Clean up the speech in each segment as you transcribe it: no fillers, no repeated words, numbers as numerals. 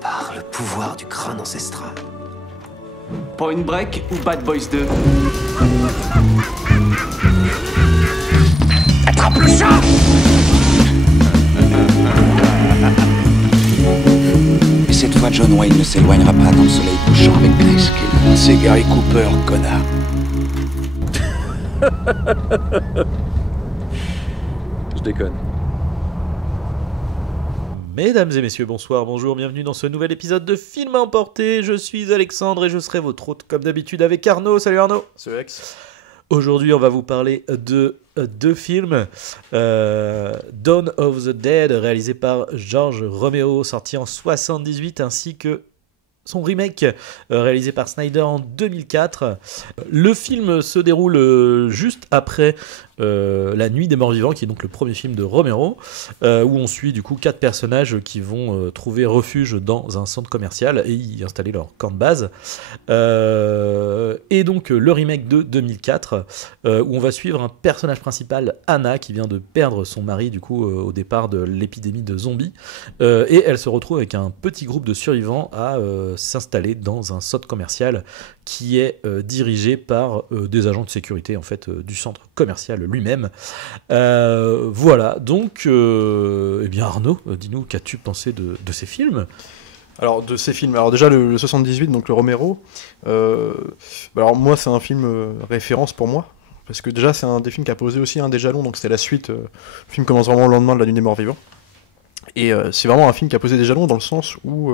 Par le pouvoir du crâne ancestral. Point Break ou Bad Boys 2? Attrape le chat! Et cette fois, John Wayne ne s'éloignera pas dans le soleil couchant avec Grace Kelly. C'est Gary Cooper, connard. Je déconne. Mesdames et messieurs, bonsoir, bonjour, bienvenue dans ce nouvel épisode de Film à emporter. Je suis Alexandre et je serai votre hôte comme d'habitude avec Arnaud. Salut Arnaud. C'est X. Aujourd'hui, on va vous parler de deux films. Dawn of the Dead, réalisé par George Romero, sorti en 1978, ainsi que son remake réalisé par Snyder en 2004. Le film se déroule juste après La Nuit des Morts Vivants, qui est donc le premier film de Romero, où on suit du coup 4 personnages qui vont trouver refuge dans un centre commercial et y installer leur camp de base. Et donc le remake de 2004, où on va suivre un personnage principal, Anna, qui vient de perdre son mari du coup au départ de l'épidémie de zombies, et elle se retrouve avec un petit groupe de survivants à s'installer dans un centre commercial qui est dirigé par des agents de sécurité en fait du centre commercial lui-même. Voilà, donc eh bien Arnaud, dis-nous, qu'as-tu pensé de ces films ? Alors de ces films, alors déjà le 78, donc le Romero, alors moi c'est un film référence pour moi, parce que déjà c'est un des films qui a posé aussi un des jalons, donc c'était la suite, le film commence vraiment le lendemain de La Nuit des Morts Vivants, et c'est vraiment un film qui a posé des jalons dans le sens où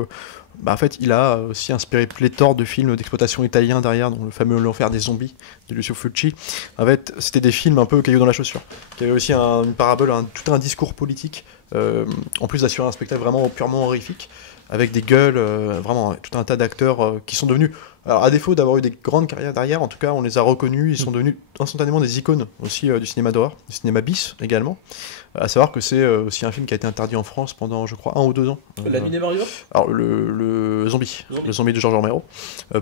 en fait, il a aussi inspiré pléthore de films d'exploitation italiens derrière, dont le fameux L'Enfer des zombies de Lucio Fulci. En fait, c'était des films un peu caillou dans la chaussure, qui avaient aussi une parabole, tout un discours politique, en plus d'assurer un spectacle vraiment purement horrifique, avec des gueules, vraiment tout un tas d'acteurs qui sont devenus, alors à défaut d'avoir eu des grandes carrières derrière, en tout cas on les a reconnus, ils sont devenus instantanément des icônes aussi du cinéma d'horreur, du cinéma bis également. À savoir que c'est aussi un film qui a été interdit en France pendant, je crois, 1 ou 2 ans. La Nuit des Morts Vivants ? Alors, le zombie, le zombie de George Romero,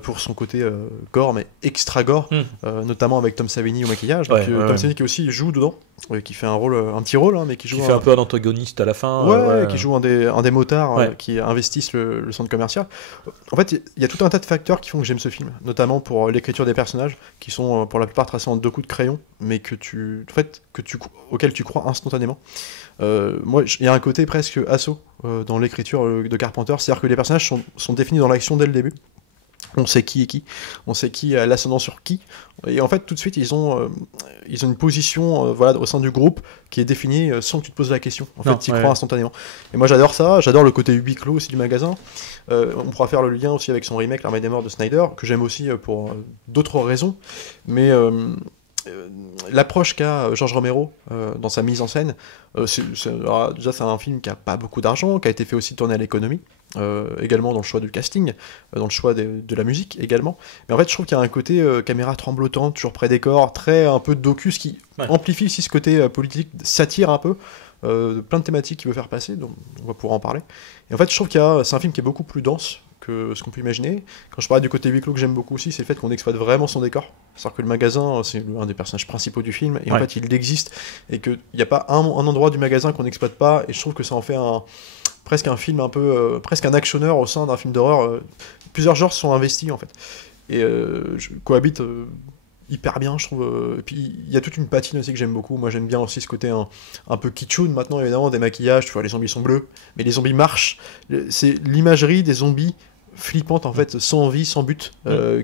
pour son côté gore, mais extra gore, notamment avec Tom Savini au maquillage. Donc, Tom Savini qui aussi joue dedans, qui fait un petit rôle, mais qui joue. Qui fait un peu un antagoniste à la fin. Qui joue un des motards qui investissent le centre commercial. En fait, il y a tout un tas de facteurs qui font que j'aime ce film, notamment pour l'écriture des personnages, qui sont pour la plupart tracés en 2 coups de crayon, mais auxquels tu crois instantanément. Moi, il y a un côté presque assaut dans l'écriture de Carpenter, c'est-à-dire que les personnages sont définis dans l'action dès le début. On sait qui est qui, on sait qui a l'ascendant sur qui, et en fait tout de suite ils ont une position au sein du groupe qui est définie sans que tu te poses la question. En fait, tu y crois instantanément. Et moi j'adore ça, j'adore le côté huis clos aussi du magasin. On pourra faire le lien aussi avec son remake L'Armée des Morts de Snyder, que j'aime aussi pour d'autres raisons, mais l'approche qu'a George Romero dans sa mise en scène, déjà c'est un film qui a pas beaucoup d'argent, qui a été fait aussi tourner à l'économie, également dans le choix du casting, dans le choix de la musique également, mais en fait je trouve qu'il y a un côté caméra tremblotante, toujours près des corps, très un peu docus qui amplifie aussi ce côté politique, satire un peu, plein de thématiques qu'il veut faire passer, donc on va pouvoir en parler. Et en fait je trouve c'est un film qui est beaucoup plus dense que ce qu'on peut imaginer. Quand je parlais du côté huis clos que j'aime beaucoup aussi, c'est le fait qu'on exploite vraiment son décor. C'est-à-dire que le magasin, c'est un des personnages principaux du film, et en fait il existe, et qu'il n'y a pas un endroit du magasin qu'on n'exploite pas, et je trouve que ça en fait presque un film un peu, presque un actionneur au sein d'un film d'horreur. Plusieurs genres sont investis en fait, et cohabitent hyper bien, je trouve. Et puis il y a toute une patine aussi que j'aime beaucoup. Moi j'aime bien aussi ce côté un peu kitschoun maintenant, évidemment, des maquillages, tu vois, les zombies sont bleus, mais les zombies marchent. C'est l'imagerie des zombies flippante en fait, sans vie, sans but,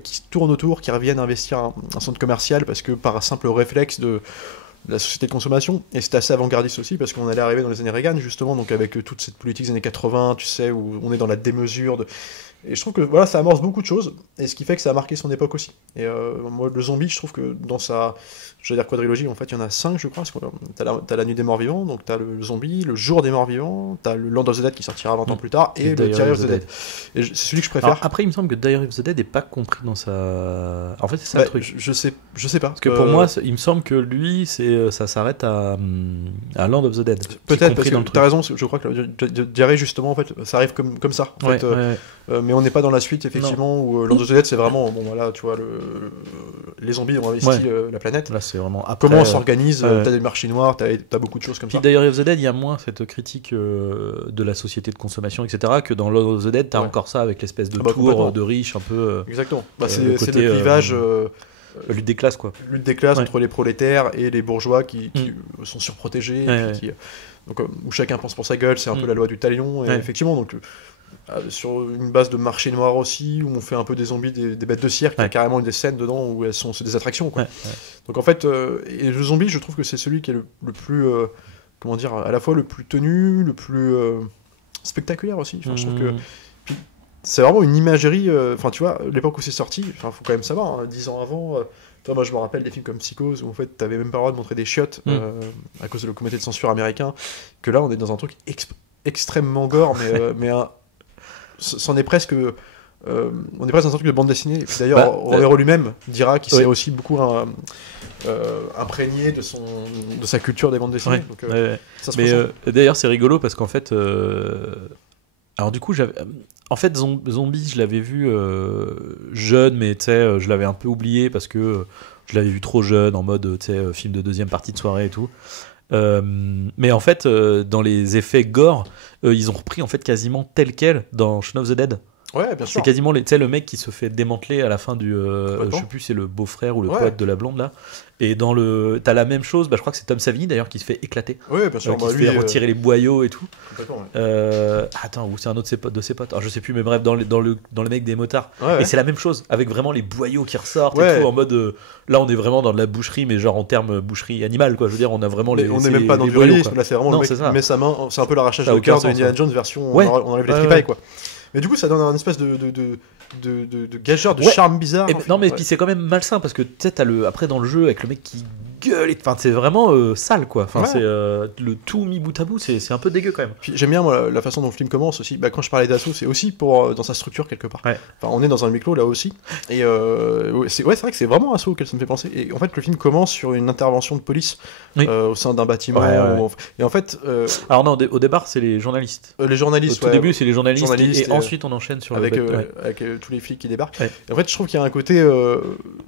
qui se tournent autour, qui reviennent investir un centre commercial parce que par un simple réflexe de la société de consommation, et c'était assez avant-gardiste aussi parce qu'on allait arriver dans les années Reagan justement, donc avec toute cette politique des années 80, tu sais, où on est dans la démesure et je trouve que voilà, ça amorce beaucoup de choses, et ce qui fait que ça a marqué son époque aussi. Et moi, le zombie, je trouve que dans sa, je vais dire quadrilogie, en fait, il y en a 5, je crois, parce que t'as la Nuit des Morts Vivants, donc t'as le zombie, le Jour des Morts Vivants, t'as le Land of the Dead qui sortira 20 ans plus tard, et le Diary of the Dead. Et c'est celui que je préfère. Alors, après, il me semble que Diary of the Dead n'est pas compris dans sa... En fait, c'est ça le truc. Je sais pas. Parce que pour moi, il me semble que lui, ça s'arrête à Land of the Dead. Peut-être, parce que t'as raison, je crois que le Diary, justement, en fait, ça arrive comme ça. En fait, mais on n'est pas dans la suite, effectivement, où Land of the Dead, c'est vraiment, bon voilà, tu vois, les zombies ont investi la planète. Là, c'est vraiment après, comment on s'organise, t'as des marchés noirs, t'as beaucoup de choses comme puis ça. d'ailleurs, Day of the Dead, il y a moins cette critique de la société de consommation, etc., que dans Land of the Dead, t'as encore ça avec l'espèce de tour de riches un peu. Exactement. C'est le clivage. Lutte des classes, quoi. Lutte des classes entre les prolétaires et les bourgeois qui sont surprotégés, donc, où chacun pense pour sa gueule, c'est un peu la loi du talion, et effectivement, donc, sur une base de marché noir aussi, où on fait un peu des zombies, des bêtes de cirque, il y a carrément des scènes dedans où c'est des attractions, quoi. Donc en fait, et le zombie, je trouve que c'est celui qui est le plus, comment dire, à la fois le plus tenu, le plus spectaculaire aussi. Enfin, je trouve que c'est vraiment une imagerie, enfin tu vois, l'époque où c'est sorti, faut quand même savoir, 10 ans avant, moi je me rappelle des films comme Psychose, où en fait t'avais même pas le droit de montrer des chiottes à cause de le comité de censure américain, que là on est dans un truc extrêmement gore, mais c'en est presque... on est presque dans un truc de bande dessinée. D'ailleurs, Romero lui-même dira qu'il s'est aussi beaucoup imprégné de sa culture des bandes dessinées. Donc, ça se ressent. D'ailleurs, c'est rigolo parce qu'en fait... Alors du coup, en fait, Zombie, je l'avais vu jeune, mais tu sais, je l'avais un peu oublié parce que je l'avais vu trop jeune, en mode, tu sais, film de deuxième partie de soirée et tout. Mais en fait, dans les effets gore, ils ont repris en fait quasiment tel quel dans Shaun of the Dead. Ouais, bien sûr. C'est quasiment le mec qui se fait démanteler à la fin du. Je sais plus, c'est le beau-frère ou le pote de la blonde là. Et dans le. T'as la même chose, je crois que c'est Tom Savini d'ailleurs qui se fait éclater. Oui, bien sûr. Qui se fait retirer les boyaux et tout. Complètement, Attends, ou c'est un autre de ses potes. Alors je sais plus, mais bref, dans le mec des motards. Ouais. Et c'est la même chose, avec vraiment les boyaux qui ressortent et tout, en mode. Là, on est vraiment dans de la boucherie, mais genre en termes boucherie animale, quoi. Je veux dire, on a vraiment les. On n'est même pas dans du réalisme, là c'est vraiment le mec qui met sa main, c'est un peu l'arrachage de cœur de Indiana Jones version on enlève les tripailles, quoi. Mais du coup, ça donne un espèce de gageur de charme bizarre. Non, mais puis c'est quand même malsain parce que tu sais, t'as après dans le jeu avec le mec qui gueule. Enfin, c'est vraiment sale, quoi. Enfin, c'est le tout mis bout à bout, c'est un peu dégueu quand même. Puis j'aime bien moi, la façon dont le film commence aussi. Quand je parlais d'assaut, c'est aussi pour dans sa structure quelque part. Enfin, on est dans un huis clos là aussi. Et c'est vrai que c'est vraiment assaut auquel ça me fait penser. Et en fait, le film commence sur une intervention de police au sein d'un bâtiment. Et en fait, alors non, au départ, c'est les journalistes. Les journalistes. Au tout début, c'est les journalistes et ensuite on enchaîne sur avec tous les flics qui débarquent. Et en fait, je trouve qu'il y a un côté,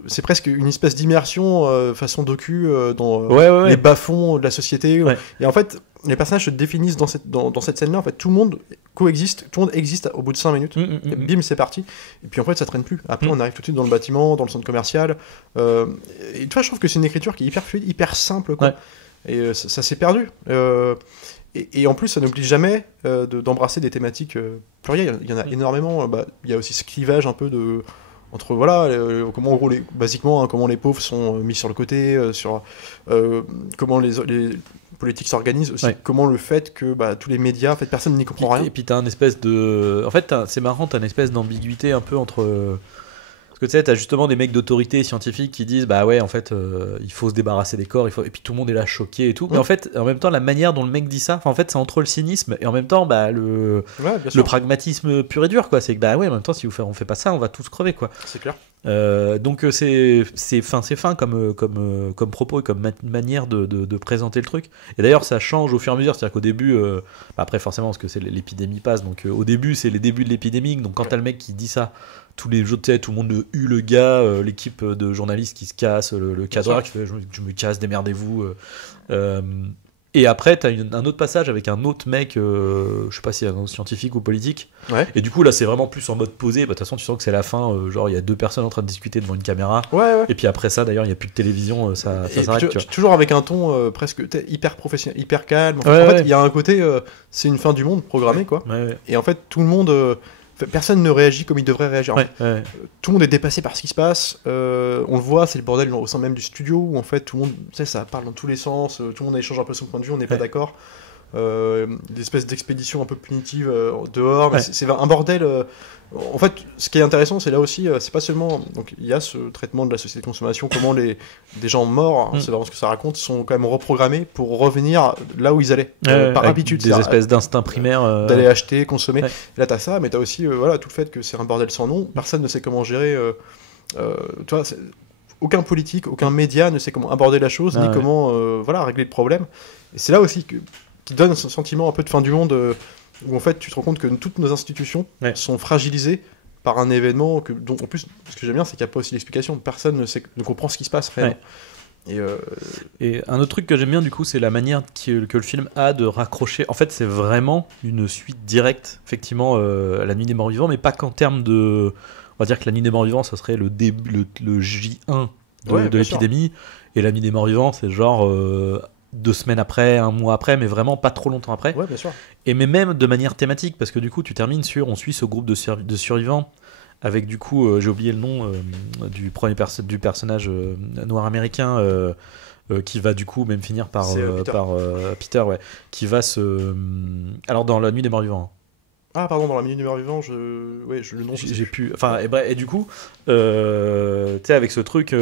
c'est presque une espèce d'immersion façon docu dans les bas-fonds de la société. Et en fait, les personnages se définissent dans cette scène-là. En fait, tout le monde coexiste, tout le monde existe au bout de 5 minutes. Et bim, c'est parti. Et puis en fait, ça traîne plus. Après, on arrive tout de suite dans le bâtiment, dans le centre commercial. Et tu vois, je trouve que c'est une écriture qui est hyper fluide, hyper simple, quoi. Et ça s'est perdu. Et en plus, ça n'oublie jamais d'embrasser des thématiques plurielles. Il y en a énormément. Il y a aussi ce clivage un peu entre comment en gros basiquement comment les pauvres sont mis sur le côté, sur comment les politiques s'organisent aussi, comment le fait que tous les médias, en fait, personne n'y comprend rien. Et puis t'as un espèce de, en fait, c'est marrant, t'as une espèce d'ambiguïté un peu entre. Parce que tu sais, t'as justement des mecs d'autorité scientifique qui disent bah ouais, en fait, il faut se débarrasser des corps, et puis tout le monde est là choqué et tout. Mais en fait, en même temps, la manière dont le mec dit ça, en fait, c'est entre le cynisme et en même temps le pragmatisme pur et dur, quoi. C'est que bah ouais, en même temps, si on fait pas ça, on va tous crever, quoi. C'est clair. Donc c'est fin comme propos et comme manière de présenter le truc. Et d'ailleurs, ça change au fur et à mesure. C'est-à-dire qu'au début, après forcément, parce que c'est l'épidémie passe, donc au début, c'est les débuts de l'épidémie. Donc quand t'as le mec qui dit ça, tous les jours, tu sais, tout le monde hue le gars, l'équipe de journalistes qui se casse, le cadreur qui fait je me casse, démerdez-vous. Et après, t'as un autre passage avec un autre mec, je sais pas si c'est un scientifique ou politique. Et du coup, là, c'est vraiment plus en mode posé. De toute façon, tu sens que c'est la fin. Genre, il y a deux personnes en train de discuter devant une caméra. Et puis après ça, d'ailleurs, il n'y a plus de télévision. Ça s'arrête. Toujours avec un ton presque hyper professionnel, hyper calme. En fait, il y a un côté, c'est une fin du monde programmée, quoi. Et en fait, tout le monde. Personne ne réagit comme il devrait réagir. Tout le monde est dépassé par ce qui se passe. On le voit, c'est le bordel au sein même du studio où en fait tout le monde, tu sais, ça parle dans tous les sens. Tout le monde échange un peu son point de vue, on n'est pas d'accord. Des espèces d'expéditions un peu punitives dehors. Mais c'est un bordel. En fait, ce qui est intéressant, c'est là aussi, c'est pas seulement. Donc, il y a ce traitement de la société de consommation, comment des gens morts, c'est vraiment ce que ça raconte, sont quand même reprogrammés pour revenir là où ils allaient, par habitude. Des espèces d'instincts primaires. D'aller acheter, consommer. Et là, t'as ça, mais t'as aussi tout le fait que c'est un bordel sans nom. Personne ne sait comment gérer. Tu vois, aucun politique, aucun média ne sait comment aborder la chose, ni comment régler le problème. Et c'est là aussi qui donne ce sentiment un peu de fin du monde. où en fait tu te rends compte que toutes nos institutions Ouais. sont fragilisées par un événement dont en plus, ce que j'aime bien, c'est qu'il n'y a pas aussi l'explication. Personne ne comprend ce qui se passe réellement. Et un autre truc que j'aime bien, du coup, c'est la manière que le film a de raccrocher. En fait, c'est vraiment une suite directe, effectivement, à La Nuit des Morts Vivants, mais pas qu'en termes de. On va dire que La Nuit des Morts Vivants, ça serait le J1 Ouais, de bien sûr. l'épidémie, et La Nuit des Morts Vivants, c'est genre 2 semaines après, 1 mois après, mais vraiment pas trop longtemps après. Ouais, bien sûr. Et mais même de manière thématique, parce que du coup, on suit ce groupe de survivants avec du coup, j'ai oublié le nom du personnage noir américain qui va du coup même finir par C'est, Peter. Peter, ouais, qui va se. Alors dans La Nuit des Morts Vivants. Ah, pardon, dans La Nuit des Morts Vivants, le nom, je sais J'ai plus. pu. Enfin, et, bref, et du coup, tu sais, avec ce truc.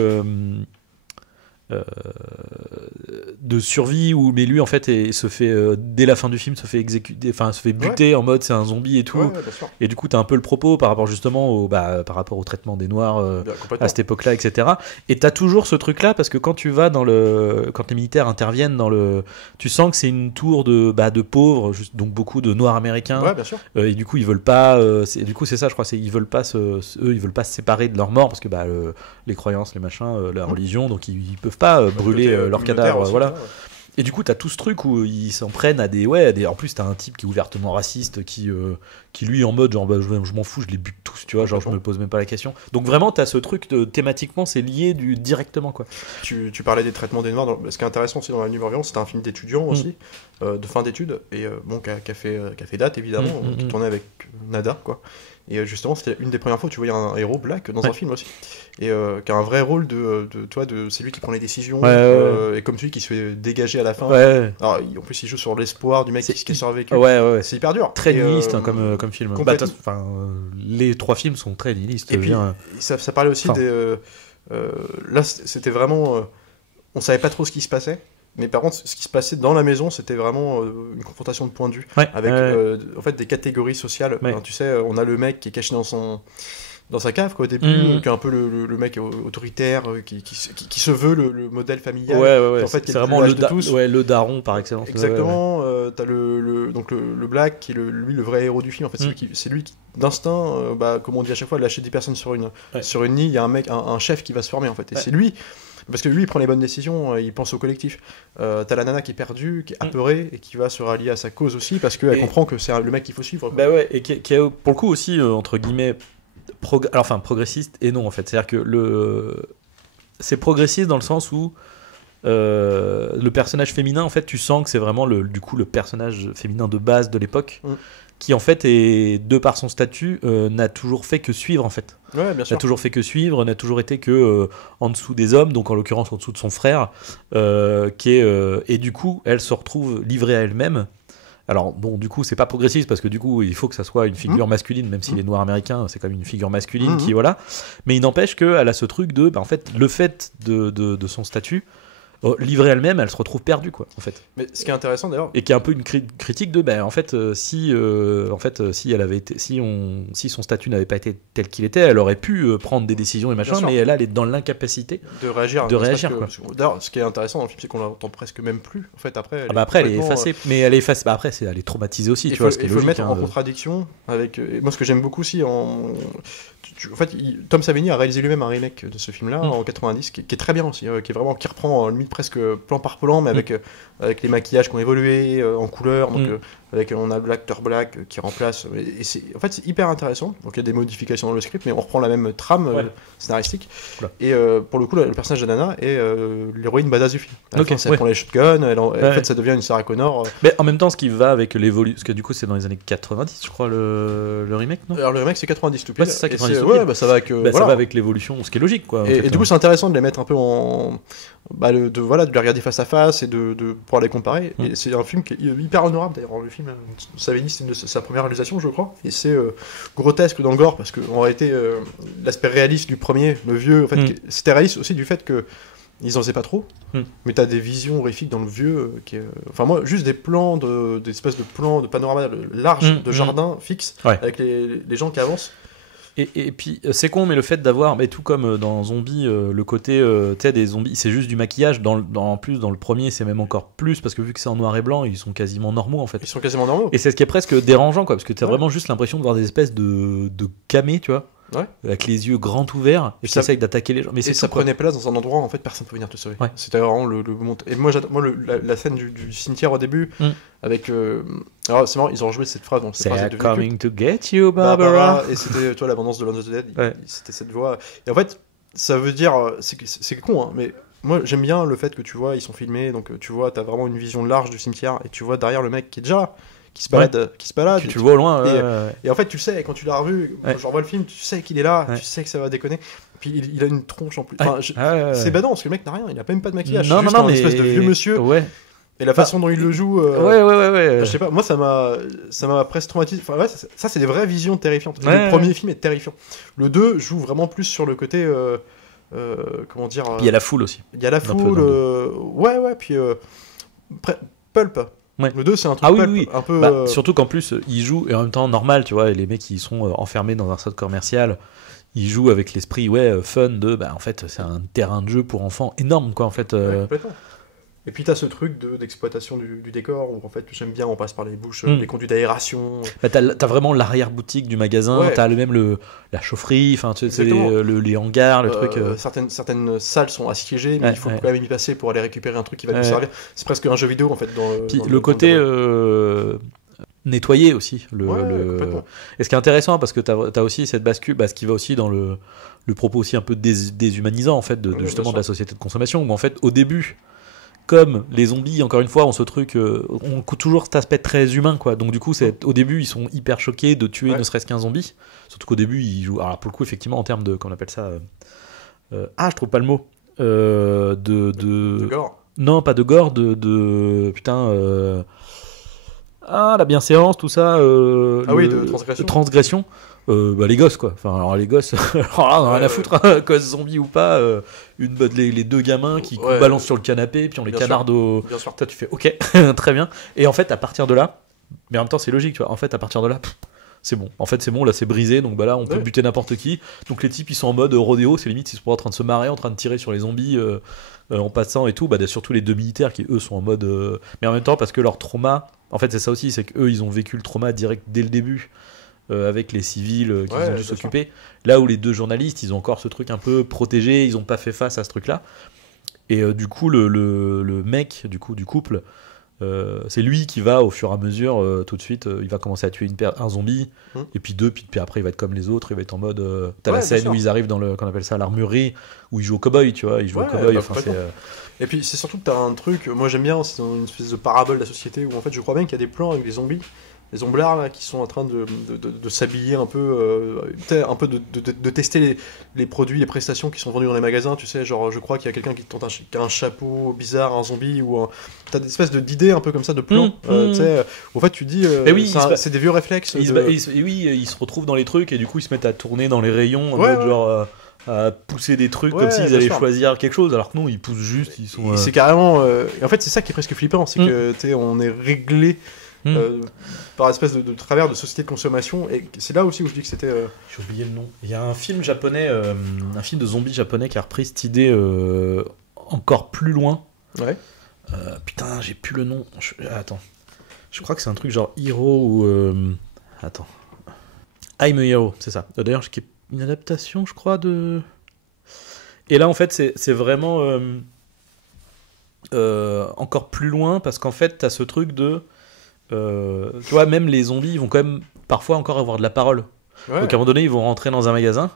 De survie où mais lui en fait se fait dès la fin du film se fait exécuter, enfin se fait buter en mode c'est un zombie et tout, Ouais, bien sûr. et du coup t'as un peu le propos par rapport justement par rapport au traitement des noirs Bien, complètement. à cette époque-là, etc. Et t'as toujours ce truc-là parce que quand tu vas quand les militaires interviennent tu sens que c'est une tour de pauvres, donc beaucoup de noirs américains, Ouais, bien sûr. et du coup ils veulent pas, du coup c'est ça je crois, ils veulent pas eux ils veulent pas se séparer de leur mort parce que les croyances, les machins, la religion, donc ils peuvent pas brûler leur cadavre, Aussi, voilà. ouais. Et du coup, t'as tout ce truc où ils s'en prennent à en plus, t'as un type qui est ouvertement raciste, qui lui, en mode, genre, je m'en fous, je les bute tous, tu vois, genre, je me pose même pas la question. Donc vraiment, t'as ce truc thématiquement, c'est lié directement, quoi. Tu parlais des traitements des Noirs. Ce qui est intéressant aussi dans La Nuit des Morts Vivants, c'était un film d'étudiants aussi, de fin d'études, et qui a fait date évidemment, qui tournait avec Nada, quoi. Et justement, c'était une des premières fois où tu voyais un héros black dans un film aussi, et qui a un vrai rôle c'est lui qui prend les décisions, et comme celui qui se fait dégager à la fin. Ouais. Alors, en plus, il joue sur l'espoir du mec qui a survécu. Ouais. C'est hyper dur. Très Et, nihiliste comme film. complètement. Les 3 films sont très nihilistes. Et puis, ça parlait aussi là, c'était vraiment. On savait pas trop ce qui se passait. Mais par contre, ce qui se passait dans la maison, c'était vraiment une confrontation de points de vue. Avec en fait des catégories sociales. Ouais. Alors, tu sais, on a le mec qui est caché dans sa cave, quoi, au début, qui est un peu le mec autoritaire, qui se veut le modèle familial. Ouais. En fait, C'est vraiment le daron par excellence. Exactement. T'as donc le Black qui est lui le vrai héros du film. En fait, c'est lui qui d'instinct, comme on dit à chaque fois, lâcher des personnes sur une île. Il y a un mec, un chef qui va se former en fait. Et c'est lui. Parce que lui, il prend les bonnes décisions, il pense au collectif. T'as la nana qui est perdue, qui est apeurée, et qui va se rallier à sa cause aussi, parce qu'elle comprend que c'est le mec qu'il faut suivre. Bah ouais, et qui est pour le coup aussi, entre guillemets, progressiste et non, en fait. C'est-à-dire que c'est progressiste dans le sens où le personnage féminin, en fait, tu sens que c'est vraiment le personnage féminin de base de l'époque, qui en fait, de par son statut, n'a toujours fait que suivre, en fait. Ouais, bien sûr. N'a toujours fait que suivre, n'a toujours été que en dessous des hommes, donc en l'occurrence en dessous de son frère, et du coup, elle se retrouve livrée à elle-même. Alors bon, du coup, c'est pas progressiste parce que du coup, il faut que ça soit une figure masculine, même s'il est noir américain, c'est quand même une figure masculine qui voilà. Mais il n'empêche qu'elle a ce truc en fait, le fait de son statut. Livrée elle-même, elle se retrouve perdue, quoi, en fait. Mais ce qui est intéressant d'ailleurs, et qui est un peu une critique de, en fait, si elle avait été, si son statut n'avait pas été tel qu'il était, elle aurait pu prendre des décisions et machin, mais elle est dans l'incapacité de réagir. Quoi. D'ailleurs, ce qui est intéressant dans le film, c'est qu'on l'entend presque même plus. En fait, après, elle est effacée, mais elle est effacée. Après, elle est traumatisée aussi. Il faut le mettre en contradiction avec. Moi, ce que j'aime beaucoup aussi en fait, Tom Savini a réalisé lui-même un remake de ce film-là en 90, qui est très bien aussi, qui reprend limite presque plan par plan, mais avec les maquillages qui ont évolué en couleur, donc on a l'acteur Black qui remplace, et en fait c'est hyper intéressant. Donc il y a des modifications dans le script, mais on reprend la même trame scénaristique. Et pour le coup, le personnage de Nana est l'héroïne badass du film. Elle prend les shotguns, en fait ça devient une Sarah Connor. Mais en même temps, ce qui va avec l'évolution, parce que du coup c'est dans les années 90, je crois, le remake, non? Alors le remake c'est 90 tout pile. C'est ça, 90 tout pile. Ça va avec ça va avec l'évolution, ce qui est logique, quoi. Et du coup c'est intéressant de les mettre un peu de les regarder face à face et de pouvoir les comparer. Et c'est un film qui est hyper honorable d'ailleurs. Le film, Savini, c'est sa première réalisation, je crois, et c'est grotesque dans le gore parce qu'en réalité l'aspect réaliste du premier, le vieux, en fait, c'était réaliste aussi du fait que ils en faisaient pas trop, mais t'as des visions horrifiques dans le vieux enfin moi juste des plans des espèces de plans de panorama large de jardin fixe avec les gens qui avancent. Et puis c'est con, mais le fait d'avoir, mais tout comme dans Zombie, le côté tu sais, des zombies, c'est juste du maquillage. En plus, dans le premier, c'est même encore plus parce que vu que c'est en noir et blanc, ils sont quasiment normaux en fait. Ils sont quasiment normaux. Et c'est ce qui est presque dérangeant, quoi, parce que t'as Ouais. vraiment juste l'impression de voir des espèces de camés, tu vois, Ouais. avec les yeux grands ouverts et qui Ça- essayent d'attaquer les gens. Mais Et c'est ça tout, quoi. prenait place dans un endroit où en fait personne ne peut venir te sauver. Ouais. C'était vraiment le Et moi, la scène du cimetière au début, avec. Alors c'est marrant, ils ont rejoué cette phrase. Donc, cette phrase est They're devenue coming to get you, Barbara. Et c'était, toi, l'abondance de Land of the Dead. Ouais. C'était cette voix. Et en fait, ça veut dire. C'est con, hein, mais moi j'aime bien le fait que tu vois, ils sont filmés, donc tu vois, t'as vraiment une vision large du cimetière, et tu vois derrière le mec qui est déjà là, qui se balade. Tu le vois au loin. Et, ouais, ouais. Et en fait, tu le sais, quand tu l'as revu, Ouais. quand je revois le film, tu sais qu'il est là, Ouais. tu sais que ça va déconner. Puis il a une tronche en plus. Enfin, Ouais. c'est badant parce que le mec n'a rien, il a même pas de maquillage. Non, c'est juste non, un mais espèce de vieux monsieur. Ouais. Et la façon dont il le joue. Ouais. Je sais pas, moi ça m'a presque traumatisé. Enfin, ouais, ça c'est des vraies visions terrifiantes. Et Ouais, le premier film est terrifiant. Le 2 joue vraiment plus sur le côté. Comment dire. Puis il y a la foule aussi. Il y a la un peu foule. dans le Ouais, puis. Pulp. Ouais. Le 2 c'est un truc Ah oui, pulp, oui. un peu. Bah, surtout qu'en plus, ils jouent, et en même temps normal, tu vois, et les mecs ils sont enfermés dans un centre commercial, ils jouent avec l'esprit fun de, bah en fait c'est un terrain de jeu pour enfants énorme, quoi, en fait. Ouais, complètement. Et puis t'as ce truc d'exploitation du décor où en fait j'aime bien, on passe par les bouches, les conduits d'aération. Bah, t'as vraiment l'arrière-boutique du magasin, Ouais. t'as même la chaufferie, enfin tu sais, c'est Exactement. les hangars, le truc. Certaines salles sont assiégées, mais Ouais, il faut ouais. quand même y passer pour aller récupérer un truc qui va nous Ouais. servir. C'est presque un jeu vidéo en fait. Puis dans le côté dans nettoyer aussi. Ouais, complètement. Et ce qui est intéressant, parce que t'as aussi cette bascule, ce qui va aussi dans le propos aussi un peu déshumanisant en fait, de Ouais, justement bien de la société de consommation, où en fait au début, comme les zombies, encore une fois, ont ce truc, on coûte toujours cet aspect très humain, quoi. Donc du coup, au début, ils sont hyper choqués de tuer Ouais. ne serait-ce qu'un zombie. Surtout qu'au début, ils jouent. Alors pour le coup, effectivement, en termes de, comment on appelle ça, je trouve pas le mot. De gore. Non, pas de gore, putain. La bienséance, tout ça. De transgression. Transgression. Les gosses, quoi. Enfin, alors les gosses, alors là, on a rien à foutre, hein, cause zombie ou pas. Les deux gamins qui Ouais. balancent sur le canapé, puis on les Bien canarde au. Bien sûr. Toi, tu fais OK, très bien. Et en fait, à partir de là, mais en même temps, c'est logique, tu vois. En fait, à partir de là, c'est bon. En fait, c'est bon, là, c'est brisé, donc bah là, on peut Ouais. buter n'importe qui. Donc les types, ils sont en mode rodéo, c'est limite, ils sont pas en train de se marrer, en train de tirer sur les zombies en passant et tout. Bah, surtout les deux militaires qui, eux, sont en mode. Mais en même temps, parce que leur trauma, en fait, c'est ça aussi, c'est qu'eux, ils ont vécu le trauma direct dès le début. Avec les civils qui Ouais, ont dû bien s'occuper. Là où les deux journalistes, ils ont encore ce truc un peu protégé, ils ont pas fait face à ce truc-là. Et du coup, le mec du couple, c'est lui qui va au fur et à mesure, tout de suite, il va commencer à tuer un zombie, et puis deux, puis après il va être comme les autres, il va être en mode. T'as Ouais, la bien scène sûr. où ils arrivent dans qu'on appelle ça l'armurerie, où ils jouent au cow-boy, tu vois, ils jouent Ouais, au cow-boy. bah, Enfin, complètement. Et puis c'est surtout que t'as un truc, moi j'aime bien, c'est une espèce de parabole de la société où en fait je crois bien qu'il y a des plans avec des zombies, des zomblards là, qui sont en train de s'habiller un peu, de tester les produits, les prestations qui sont vendus dans les magasins, tu sais, genre je crois qu'il y a quelqu'un qui tente qui a un chapeau bizarre, un zombie, ou t'as des espèces d'idées un peu comme ça, de plans, tu sais, en fait tu dis, Mais oui, c'est des vieux réflexes. ils se retrouvent dans les trucs, et du coup ils se mettent à tourner dans les rayons, en Ouais, mode ouais. genre. À pousser des trucs Ouais, comme s'ils bien allaient sûr. choisir quelque chose, alors que non, ils poussent juste, ils sont. Et c'est carrément. Et en fait, c'est ça qui est presque flippant, c'est que tu sais, on est réglé par espèce de travers de société de consommation, et c'est là aussi où je dis que c'était. J'ai oublié le nom. Il y a un film japonais, un film de zombies japonais qui a repris cette idée encore plus loin. Ouais. Putain, j'ai plus le nom. Attends. Je crois que c'est un truc genre Hero ou. Attends. I'm a Hero, c'est ça. D'ailleurs, c'est une adaptation, je crois, de. Et là, en fait, c'est vraiment encore plus loin, parce qu'en fait, t'as ce truc de. Tu vois, même les zombies, ils vont quand même parfois encore avoir de la parole. Ouais. Donc à un moment donné, ils vont rentrer dans un magasin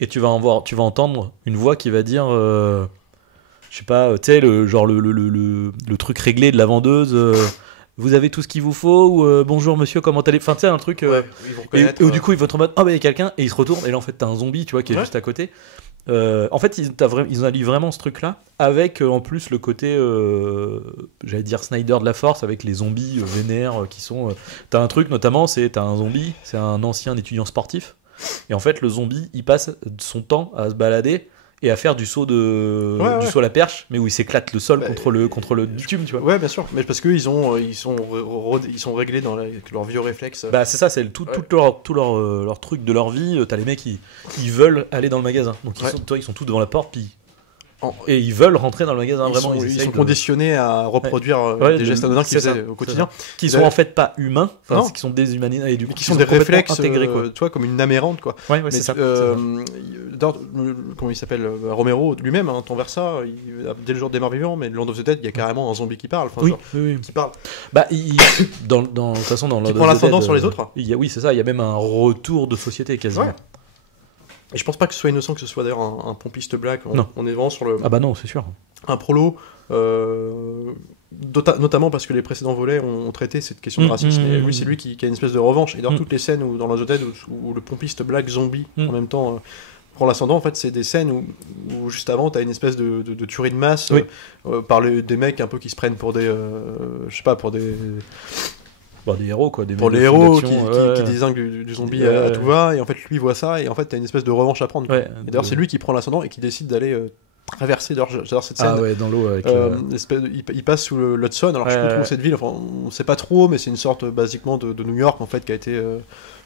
et tu vas entendre une voix qui va dire, je sais pas, tu sais, le truc réglé de la vendeuse. Vous avez tout ce qu'il vous faut, ou bonjour monsieur, comment allez. Enfin, tu sais, un truc. Ouais, ils vont Et reconnaître, du coup, ils vont être en mode, il y a quelqu'un, et ils se retournent, et là en fait, t'as un zombie, tu vois, qui est Ouais. juste à côté. En fait, ils ont allié vraiment ce truc-là, avec en plus le côté, j'allais dire Snyder de la Force, avec les zombies vénères qui sont. T'as un truc notamment, t'as un zombie, c'est un ancien étudiant sportif, et en fait, le zombie, il passe son temps à se balader, et à faire du saut du saut à la perche, mais où il s'éclate le sol contre le bitume, tu vois. Ouais, bien sûr, mais parce que ils sont réglés avec leurs vieux réflexes. Bah c'est ça, c'est tout leur truc de leur vie. T'as les mecs ils veulent aller dans le magasin, donc ils sont tous devant la porte, puis et ils veulent rentrer dans le magasin, vraiment. Ils sont conditionnés à reproduire des gestes anodins qu'ils faisaient au quotidien. Qui sont en fait pas humains, qui sont déshumanisés, et du coup, qui sont des réflexes intégrés, quoi. Tu vois, comme une amérante, quoi. Ouais, c'est ça. Comment il s'appelle, Romero lui-même tend vers ça. Dès le jour des morts vivants, mais Land of the Dead, il y a carrément un zombie qui parle. Oui. Qui parle. Bah, de toute façon, dans Land of the Dead, prend l'ascendant sur les autres. Oui, c'est ça. Il y a même un retour de société quasiment. Ouais. Et je pense pas que ce soit innocent, que ce soit d'ailleurs un pompiste black. On est vraiment sur le. Ah bah non, c'est sûr. Un prolo, notamment parce que les précédents volets ont traité cette question de racisme. Et lui, c'est lui qui a une espèce de revanche. Et dans toutes les scènes où, dans Land of the Dead où le pompiste black zombie en même temps prend l'ascendant, en fait, c'est des scènes où juste avant, t'as une espèce de tuerie de masse par des mecs un peu qui se prennent pour des. Je sais pas, pour des. Des héros, quoi. Pour les héros qui désinguent du zombie à tout va, et en fait lui voit ça, et en fait t'as une espèce de revanche à prendre. Et d'ailleurs c'est lui qui prend l'ascendant et qui décide d'aller traverser, j'adore cette scène. Ah ouais, dans l'eau avec il passe sous l'Hudson, alors je trouve cette ville, enfin on sait pas trop, mais c'est une sorte basiquement de New York en fait, qui a été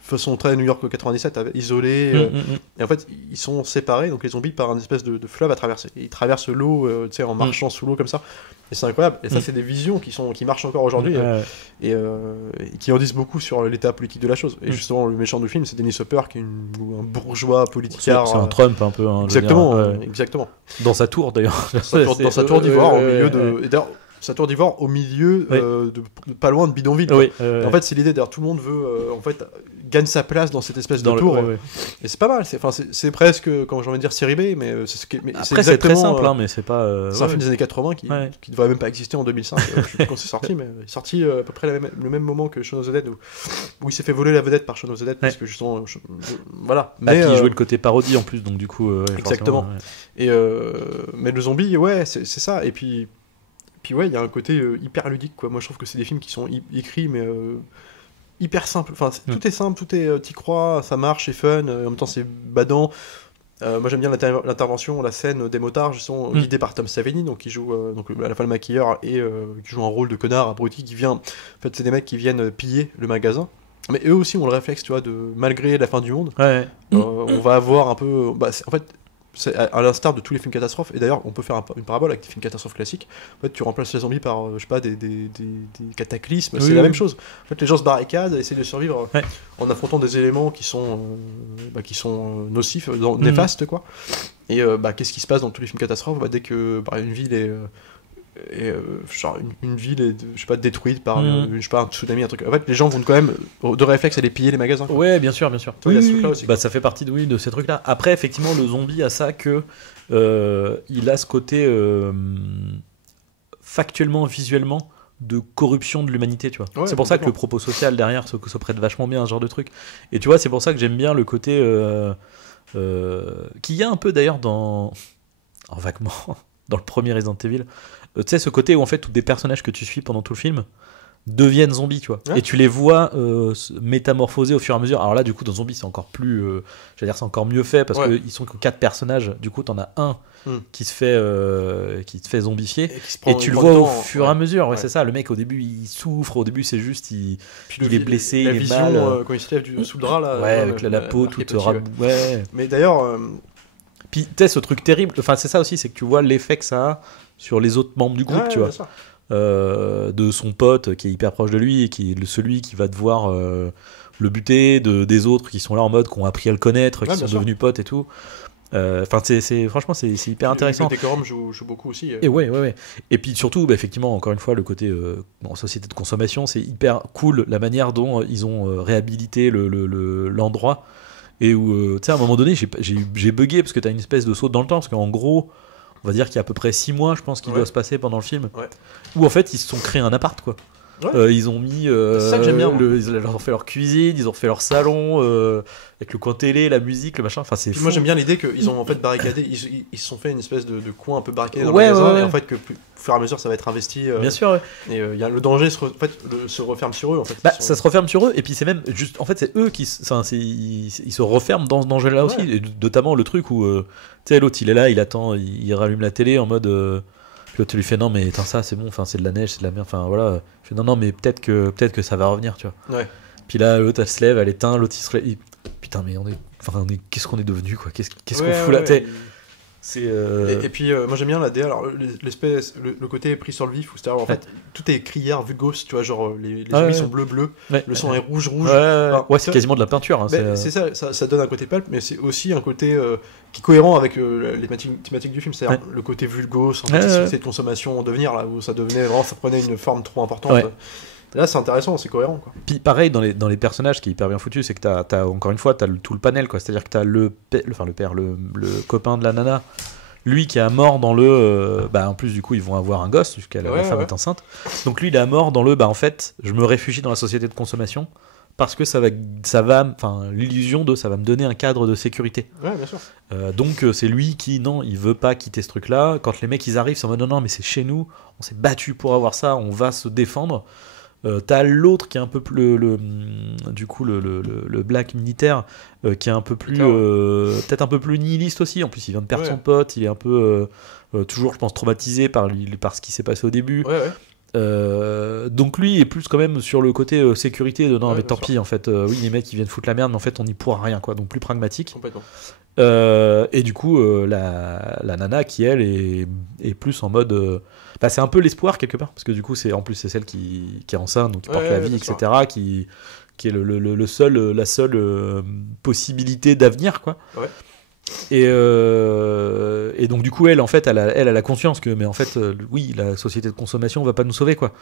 façon très New York 97, isolé, et en fait ils sont séparés, donc les zombies, par une espèce de fleuve à traverser, et ils traversent l'eau en marchant sous l'eau comme ça, et c'est incroyable, et ça c'est des visions qui marchent encore aujourd'hui, et qui en disent beaucoup sur l'état politique de la chose. Et justement le méchant du film, c'est Dennis Hopper, qui est un bourgeois politicard, c'est un Trump un peu, exactement, dans sa tour d'ailleurs, dans sa tour d'ivoire, au milieu de... Et d'ailleurs, sa tour d'ivoire au milieu de pas loin de bidonville. En fait, c'est l'idée, d'ailleurs, tout le monde veut en fait gagne sa place dans cette espèce de tour. Et c'est pas mal, c'est presque, comme j'ai envie de dire, série B, mais après c'est très simple, mais c'est pas. C'est un film des années 80 qui devrait même pas exister en 2005. Je sais plus quand c'est sorti, mais il est sorti à peu près le même moment que Shaun of the Dead, où il s'est fait voler la vedette par Shaun of the Dead, parce que justement, voilà. Mais il jouait le côté parodie en plus, donc du coup. Exactement. Et mais le zombie, c'est ça. Et puis il y a un côté hyper ludique, quoi. Moi je trouve que c'est des films qui sont écrits mais hyper simples, enfin tout est simple, tout est t'y crois, ça marche, c'est fun, en même temps c'est badant. Moi j'aime bien l'intervention, la scène des motards, justement, guidée par Tom Savini, donc qui joue donc à la fois le maquilleur et qui joue un rôle de connard abruti qui vient, en fait c'est des mecs qui viennent piller le magasin. Mais eux aussi ont le réflexe, tu vois, de malgré la fin du monde, on va avoir un peu, en fait c'est à l'instar de tous les films catastrophes, et d'ailleurs on peut faire une parabole avec des films catastrophes classiques. En fait tu remplaces les zombies par je sais pas des cataclysmes, c'est la même chose. En fait les gens se barricadent, essaient de survivre en affrontant des éléments qui sont nocifs, néfastes, quoi. Et qu'est-ce qui se passe dans tous les films catastrophes dès que une ville est une ville est je sais pas détruite par je sais pas un tsunami, un truc. En fait les gens vont quand même de réflexe aller piller les magasins, quoi. Ouais, bien sûr. Aussi, ça fait partie de ces trucs là. Après effectivement le zombie a ça que il a ce côté factuellement, visuellement de corruption de l'humanité, tu vois. C'est pour ça que le propos social derrière se prête vachement bien à ce genre de truc. Et tu vois, c'est pour ça que j'aime bien le côté qu'il y a un peu d'ailleurs vaguement dans le premier Resident Evil. Tu sais, ce côté où en fait tous des personnages que tu suis pendant tout le film deviennent zombies, tu vois. Et tu les vois métamorphoser au fur et à mesure. Alors là, du coup, dans Zombie, c'est encore plus, c'est encore mieux fait parce qu'ils sont que 4 personnages. Du coup, t'en as un qui se fait zombifier et tu le vois au fur et à mesure. C'est ça. Le mec, au début, il souffre. Au début, c'est juste, il est blessé, il est mal. Quand il se lève sous le drap là. Avec la peau toute rabouée. Mais d'ailleurs. Puis, tu sais, ce truc terrible. Enfin, c'est ça aussi, c'est que tu vois l'effet que ça a sur les autres membres du groupe, tu vois. De son pote qui est hyper proche de lui et qui est celui qui va devoir le buter, des autres qui sont là en mode qui ont appris à le connaître, qui sont devenus potes et tout. Enfin, franchement, c'est hyper intéressant. Le décorum joue beaucoup aussi. Et ouais. Et puis surtout, effectivement, encore une fois, le côté société de consommation, c'est hyper cool la manière dont ils ont réhabilité l'endroit. Et où, tu sais, à un moment donné, j'ai bugué parce que t'as une espèce de saut dans le temps, parce qu'en gros, on va dire qu'il y a à peu près 6 mois, je pense, qu'il doit se passer pendant le film, où en fait, ils se sont créés un appart, quoi. Ouais. Ils ont mis. C'est ça que j'aime bien, moi. Ils ont refait leur cuisine, ils ont refait leur salon, avec le coin télé, la musique, le machin. Enfin, c'est Puis fou. moi j'aime bien l'idée qu'ils ont en fait barricadé, ils se sont fait une espèce de coin un peu barricadé dans Ouais, le magasin, ouais. et en fait que au fur et à mesure ça va être investi. Bien sûr, ouais. Et il y a le danger se referme sur eux en fait. Bah, Ils sont- ça se referme sur eux, et puis c'est même juste. En fait, c'est eux qui. Ils se referment dans ce danger-là aussi, Ouais. et notamment le truc où. Tu sais, l'autre il est là, il attend, il rallume la télé en mode. Puis l'autre tu lui fais non, mais attends, ça c'est bon, enfin, c'est de la neige, c'est de la merde, enfin voilà. Je fais non, non, mais peut-être que ça va revenir, tu vois. Ouais. Puis là, l'autre elle se lève, elle éteint, l'autre il se lève. Putain, mais qu'est-ce qu'on est devenu, quoi? Qu'est-ce qu'on Ouais, fout là? ouais, T'sais, c'est. Et puis moi j'aime bien la DA, alors le côté pris sur le vif, c'est-à-dire en fait tout est criard, vulgose, tu vois, genre les Ah, zombies ouais. sont bleus, Ouais. le sang est rouge. Ouais, Enfin, ouais, c'est ça- quasiment de la peinture. Hein, Ben, c'est ça donne un côté pulp, mais c'est aussi un côté qui est cohérent avec les thématiques du film, c'est-à-dire le côté vulgose, en fait, Ouais, cette ouais. société de consommation en devenir, là où ça devenait vraiment, ça prenait une forme trop importante. Ouais. Là c'est intéressant, c'est cohérent quoi. Puis pareil, dans les personnages qui est hyper bien foutu, c'est que t'as encore une fois, tout le panel, quoi. C'est-à-dire que t'as le père, le copain de la nana, lui qui est à mort dans le. En plus, du coup, ils vont avoir un gosse, puisque la femme est enceinte. Donc lui, il est à mort dans le. En fait, je me réfugie dans la société de consommation parce que ça va, l'illusion de ça va me donner un cadre de sécurité. Ouais, bien sûr. Donc c'est lui qui, non, il veut pas quitter ce truc-là. Quand les mecs ils arrivent, c'est en mode non, mais c'est chez nous, on s'est battu pour avoir ça, on va se défendre. T'as l'autre qui est un peu plus le black militaire qui est un peu plus peut-être un peu plus nihiliste aussi. En plus il vient de perdre son pote, il est un peu toujours je pense traumatisé par ce qui s'est passé au début. Donc lui est plus quand même sur le côté sécurité de non mais tant pis en fait oui les mecs ils viennent foutre la merde mais en fait on n'y pourra rien quoi, donc plus pragmatique. Complètement. Et du coup la nana qui elle est plus en mode c'est un peu l'espoir quelque part parce que du coup c'est celle qui est enceinte donc qui porte la vie etc qui est la seule possibilité d'avenir quoi. Et donc du coup elle en fait elle a la conscience que mais en fait oui la société de consommation va pas nous sauver quoi.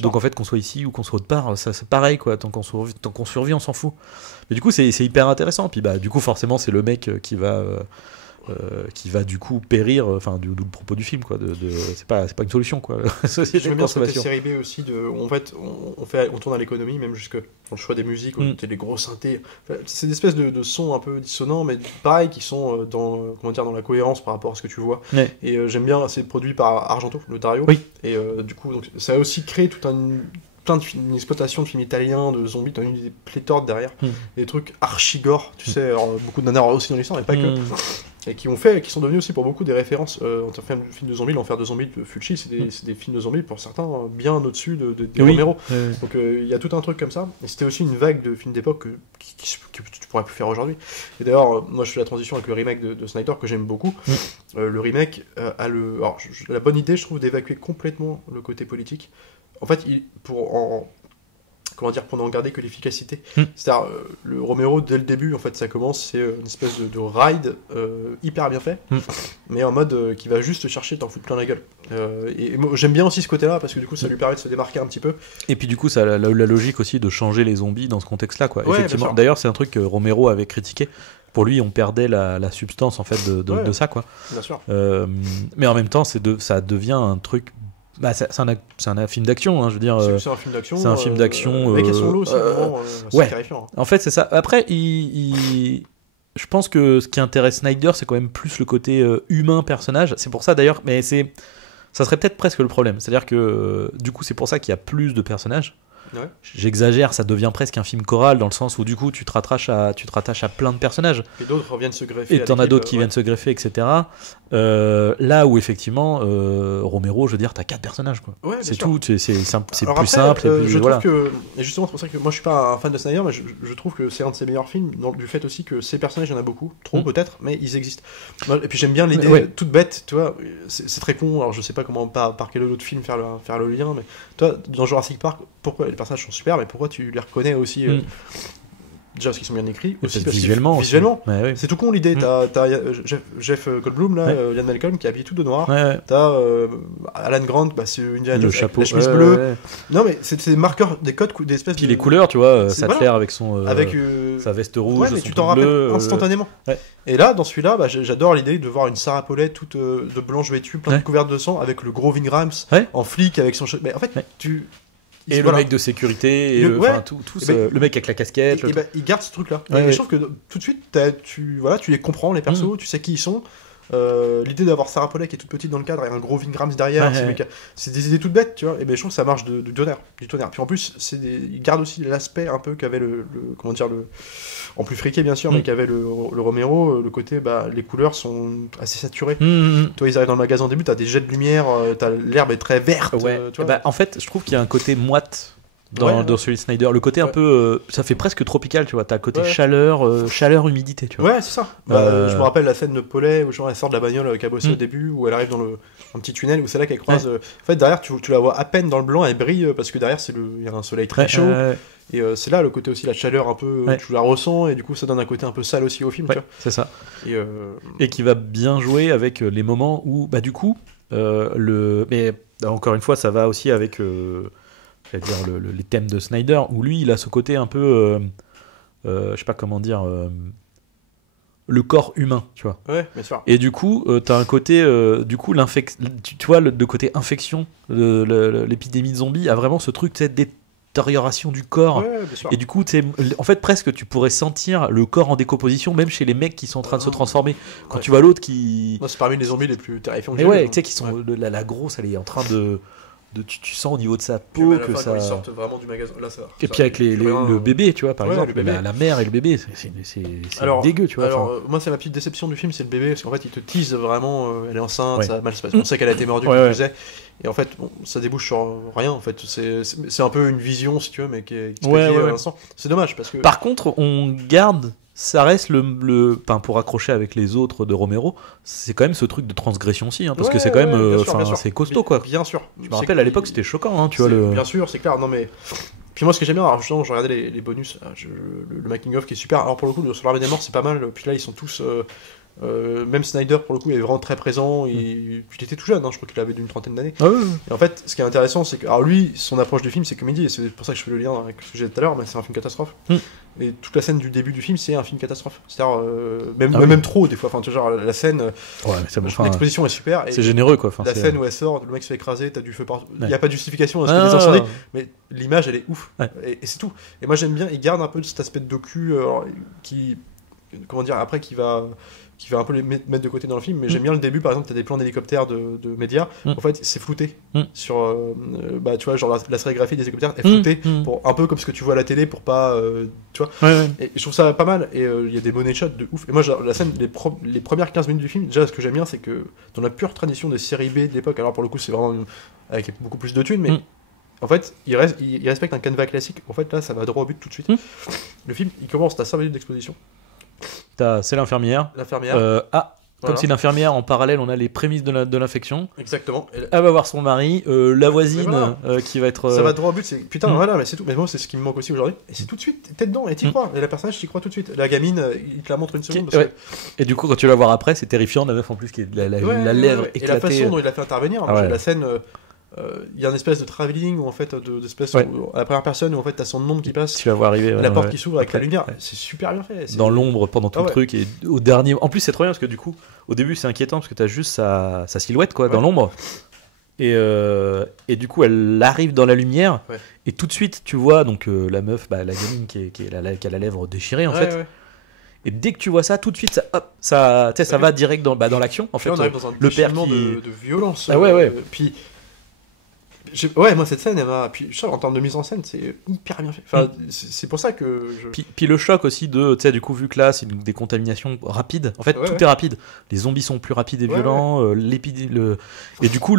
Donc en fait qu'on soit ici ou qu'on soit autre part ça c'est pareil quoi, tant qu'on survit on s'en fout. Mais du coup c'est hyper intéressant. Puis du coup forcément c'est le mec qui va du coup périr, d'où le propos du film quoi. C'est pas une solution quoi. Société J'aime de bien ce côté consommation. série B aussi en fait on tourne à l'économie même jusque dans le choix des musiques où t'as les gros synthés. Enfin, c'est des espèces de sons un peu dissonants mais pareil qui sont dans la cohérence par rapport à ce que tu vois. Et j'aime bien, c'est produit par Argento, le Dario. Et du coup donc ça a aussi créé une exploitation de films italiens de zombies, t'as eu des pléthores derrière, des trucs archi-gore, tu sais, alors, beaucoup de nanars aussi dans l'histoire, mais pas que, et qui sont devenus aussi pour beaucoup des références en termes de films de zombies. L'Enfer de zombies de Fulci, c'est des films de zombies pour certains bien au-dessus des Romero. Donc il y a tout un truc comme ça, et c'était aussi une vague de films d'époque que tu pourrais plus faire aujourd'hui. Et d'ailleurs, moi je fais la transition avec le remake de Snyder que j'aime beaucoup. Le remake a la bonne idée, je trouve, d'évacuer complètement le côté politique. En fait, pour n'en garder que l'efficacité. C'est-à-dire, le Romero, dès le début, en fait, ça commence, c'est une espèce de ride hyper bien fait, mais en mode qui va juste chercher de t'en foutre plein la gueule. Et moi, j'aime bien aussi ce côté-là, parce que du coup, ça lui permet de se démarquer un petit peu. Et puis du coup, ça a la logique aussi de changer les zombies dans ce contexte-là, quoi. Ouais, effectivement. D'ailleurs, c'est un truc que Romero avait critiqué. Pour lui, on perdait la substance, en fait, de ça, quoi. Bien sûr. Mais en même temps, ça devient un truc... c'est un film d'action, hein, je veux dire. C'est un film d'action. C'est un film d'action. Avec son lot aussi, vraiment, c'est terrifiant. En fait, c'est ça. Après, je pense que ce qui intéresse Snyder, c'est quand même plus le côté humain personnage. C'est pour ça d'ailleurs, mais ça serait peut-être presque le problème. C'est-à-dire que du coup, c'est pour ça qu'il y a plus de personnages. Ouais. J'exagère, ça devient presque un film choral dans le sens où du coup tu te rattaches à plein de personnages. Et d'autres viennent se greffer. Et t'en as d'autres qui viennent se greffer, etc. Là où effectivement Romero, je veux dire, t'as 4 personnages quoi. Ouais, c'est sûr. tout, c'est plus après, simple. Et je voilà. trouve que, et justement c'est pour ça que moi je suis pas un fan de Snyder, mais je trouve que c'est un de ses meilleurs films, du fait aussi que ces personnages, il y en a beaucoup, trop peut-être, mais ils existent. Et puis j'aime bien l'idée toute bête, tu vois, c'est très con, alors je sais pas comment par quel autre film faire le lien, mais toi dans Jurassic Park, pourquoi les personnages sont super, mais pourquoi tu les reconnais aussi déjà parce qu'ils sont bien écrits, aussi parce visuellement. Ouais. C'est tout con l'idée. T'as Jeff Goldblum, là, Ian Malcolm qui habille tout de noir. T'as Alan Grant, c'est Indiana Jones, chapeau, la chemise bleue. Non mais c'est des marqueurs, des codes, des espèces. Puis les couleurs, tu vois, Sattler avec sa veste rouge, mais son tu t'en bleu, rappelles instantanément. Et là, dans celui-là, j'adore l'idée de voir une Sarah Paulet toute de blanche vêtue, plein de couvertes de sang, avec le gros Ving Rhames en flic avec son. Mais en fait, Et le voilà. mec de sécurité, et Ouais. le mec avec la casquette. Et il garde ce truc-là. Ouais, et ouais. je trouve que tout de suite, tu les comprends, les persos, tu sais qui ils sont. L'idée d'avoir Sarah Polley qui est toute petite dans le cadre et un gros Vin Grams derrière, c'est des idées toutes bêtes, tu vois. Et ben je trouve que ça marche du tonnerre. Puis en plus, il garde aussi l'aspect un peu qu'avait comment dire, en plus friqué bien sûr, mais qu'avait le Romero, le côté, les couleurs sont assez saturées. Toi, ils arrivent dans le magasin au début, t'as des jets de lumière, l'herbe est très verte. Tu vois. En fait, je trouve qu'il y a un côté moite dans celui de Snyder. Le côté un peu, ça fait presque tropical, tu vois. T'as un côté chaleur, humidité, tu vois. Ouais, c'est ça. Je me rappelle la scène de Paulet où genre, elle sort de la bagnole qu'elle a bossé au début, où elle arrive dans un petit tunnel, où c'est là qu'elle croise. En fait, derrière, tu la vois à peine dans le blanc, elle brille parce que derrière, il y a un soleil très chaud. Et c'est là le côté aussi, la chaleur un peu, tu la ressens, et du coup, ça donne un côté un peu sale aussi au film. Tu vois. C'est ça. Et qui va bien jouer avec les moments où, du coup, mais encore une fois, ça va aussi avec. Les thèmes de Snyder, où lui il a ce côté un peu je sais pas comment dire, le corps humain, tu vois. Ouais, bien sûr. Et du coup t'as un côté du coup tu vois de côté infection, l'épidémie de zombies a vraiment ce truc, cette détérioration du corps. Ouais, bien sûr. Et du coup en fait presque tu pourrais sentir le corps en décomposition même chez les mecs qui sont en train de se transformer quand tu vois l'autre qui... Moi, c'est parmi les zombies les plus terrifiants que mais j'ai ouais, vu, tu sais qui sont la grosse, elle est en train de tu sens au niveau de sa peau que ça. Quand ils sortent vraiment du magasin, là, ça. Et puis avec le bébé, tu vois, par exemple, le bébé. la mère et le bébé, c'est dégueu, tu vois. Alors, moi, c'est ma petite déception du film, c'est le bébé, parce qu'en fait, il te tease vraiment, elle est enceinte, ça va mal se passer. On sait qu'elle a été mordue, comme je disais. Et en fait, ça débouche sur rien, en fait. C'est un peu une vision, si tu veux, mais qui est expliquée à l'instant. C'est dommage, parce que. Par contre, on garde. Ça reste pour accrocher avec les autres de Romero, c'est quand même ce truc de transgression aussi, parce que c'est quand même, c'est costaud, quoi. Bien sûr. Je me rappelle à l'époque, c'était choquant, tu vois. Bien sûr, c'est clair. Non mais. Puis moi, ce que j'aime bien, alors justement, je regardais les bonus, le making of qui est super. Alors pour le coup, sur l'Armée des Morts, c'est pas mal. Puis là, ils sont tous. Même Snyder, pour le coup, il est vraiment très présent. Puis il était tout jeune, je crois qu'il avait d'une trentaine d'années. Et en fait, ce qui est intéressant, c'est que. Alors lui, son approche du film, c'est comédie, et c'est pour ça que je fais le lien avec ce que j'ai dit tout à l'heure, mais c'est un film catastrophe. Et toute la scène du début du film, c'est un film catastrophe. C'est-à-dire, même trop, des fois. Enfin, tu vois, genre, la scène. L'exposition est super. C'est généreux, quoi. La scène où elle sort, le mec se fait écraser, t'as du feu partout. Il n'y a pas de justification à ce qu'il y ait des incendies, mais l'image, elle est ouf. Et c'est tout. Et moi, j'aime bien, il garde un peu cet aspect de docu qui. Comment dire, après, qui va un peu les mettre de côté dans le film, mais j'aime bien le début. Par exemple, t'as des plans d'hélicoptères de médias, en fait c'est flouté sur tu vois, genre la sérigraphie des hélicoptères est floutée pour un peu comme ce que tu vois à la télé pour pas tu vois. Et je trouve ça pas mal, et il y a des money shots de ouf. Et moi la scène, les premières 15 minutes du film, déjà ce que j'aime bien, c'est que dans la pure tradition des séries B de l'époque, alors pour le coup c'est vraiment avec beaucoup plus de thunes, mais en fait, il respecte un canevas classique. En fait, là, ça va droit au but tout de suite. Le film, il commence, t'as 5 minutes d'exposition. C'est l'infirmière. Comme si l'infirmière, en parallèle, on a les prémices de l'infection. Exactement. Elle va voir son mari, la voisine qui va être. Ça va droit au but, c'est putain, voilà, mais c'est tout. Mais moi, c'est ce qui me manque aussi aujourd'hui. Et c'est tout de suite, t'es dedans et t'y crois. Et la personnage, t'y crois tout de suite. La gamine, il te la montre une seconde. Parce que... Et du coup, quand tu la vois après, c'est terrifiant. La meuf en plus qui est la lèvre éclatée. Et la façon dont il a fait intervenir, la scène. Il y a une espèce de travelling où en fait à la première personne où en fait t'as son ombre qui passe, tu la vois arriver, la porte qui s'ouvre avec la lumière, c'est super bien fait, dans l'ombre pendant tout le truc, et au dernier, en plus c'est trop bien parce que du coup au début c'est inquiétant parce que t'as juste sa silhouette quoi dans l'ombre, et du coup elle arrive dans la lumière, et tout de suite tu vois donc la meuf, la gamine qui a la lèvre déchirée en fait. Et dès que tu vois ça, tout de suite, ça va direct dans l'action. En fait, on arrive dans un le père qui... de violence. Puis moi cette scène, puis en termes de mise en scène, c'est hyper bien fait. Enfin, c'est pour ça que. Puis le choc aussi de, du coup, vu que là, c'est des contaminations rapides. En fait, tout est rapide. Les zombies sont plus rapides et violents. Et du coup,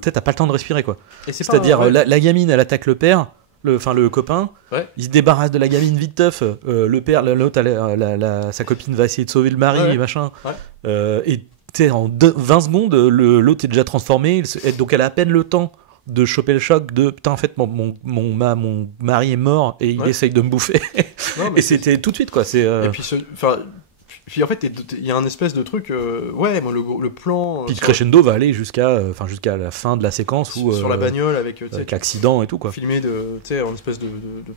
t'as pas le temps de respirer, quoi. C'est-à-dire, la gamine, elle attaque le père. Le copain, il se débarrasse de la gamine vite teuf. Le père, l'autre, sa copine va essayer de sauver le mari et machin. Et en 20 secondes, l'autre est déjà transformé. Donc elle a à peine le temps de choper le choc de putain, en fait, mon mari est mort et il essaye de me bouffer. Et c'était tout de suite, quoi. Et puis Puis en fait, il y a un espèce de truc, ouais, moi, le plan. Puis le crescendo va aller jusqu'à la fin de la séquence où sur la bagnole avec l'accident et tout quoi. Filmé en espèce de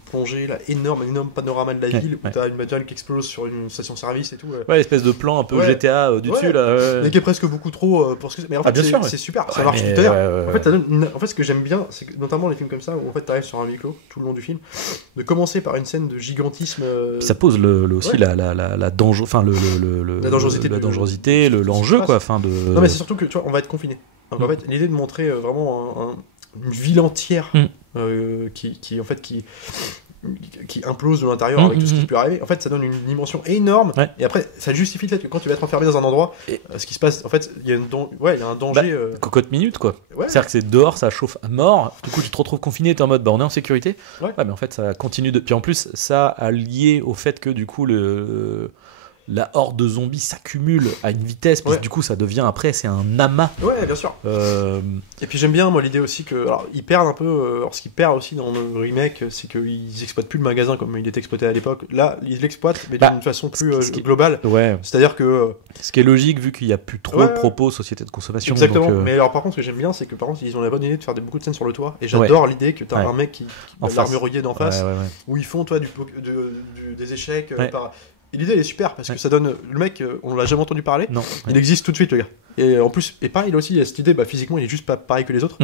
plongée là, énorme panorama de la ville où t'as une bagnole qui explose sur une station-service et tout. Ouais, espèce de plan un peu GTA du dessus là. Mais qui est presque beaucoup trop pour ce que. Mais en fait, c'est super, ça marche tout à l'heure. En fait, ce que j'aime bien, c'est que notamment les films comme ça où en fait t'arrives sur un huis clos tout le long du film, de commencer par une scène de gigantisme. Ça pose aussi la danger, enfin la dangerosité, l'enjeu quoi, Non mais c'est surtout que tu vois, on va être confiné. Donc en fait, l'idée de montrer vraiment une ville entière qui implose de l'intérieur avec tout ce qui peut arriver. En fait, ça donne une dimension énorme. Ouais. Et après, ça justifie le fait que quand tu vas être enfermé dans un endroit, ce qui se passe, en fait, il y a un danger. Cocotte minute, quoi. Ouais. C'est-à-dire que c'est dehors, ça chauffe à mort. Du coup, tu te retrouves confiné, t'es en mode, on est en sécurité. Ouais, mais en fait, ça continue de. Puis en plus, ça a lié au fait que du coup, la horde de zombies s'accumule à une vitesse, puis du coup ça devient après, c'est un amas. Ouais, bien sûr. Et puis j'aime bien moi l'idée aussi que, alors ils perdent un peu, alors ce qu'ils perdent aussi dans le remake, c'est qu'ils exploitent plus le magasin comme il était exploité à l'époque. Là, ils l'exploitent, mais d'une façon plus globale. Ouais. C'est-à-dire que ce qui est logique vu qu'il y a plus trop de propos société de consommation. Exactement. Donc, mais alors par contre, ce que j'aime bien, c'est que par contre ils ont la bonne idée de faire beaucoup de scènes sur le toit. Et j'adore l'idée que t'as un mec qui l'armurier d'en face, où ils font des échecs. Et l'idée elle est super parce que ça donne. Le mec, on l'a jamais entendu parler. Non. Il existe tout de suite, le gars. Et en plus, et pareil, il a aussi cette idée, physiquement, il est juste pas pareil que les autres.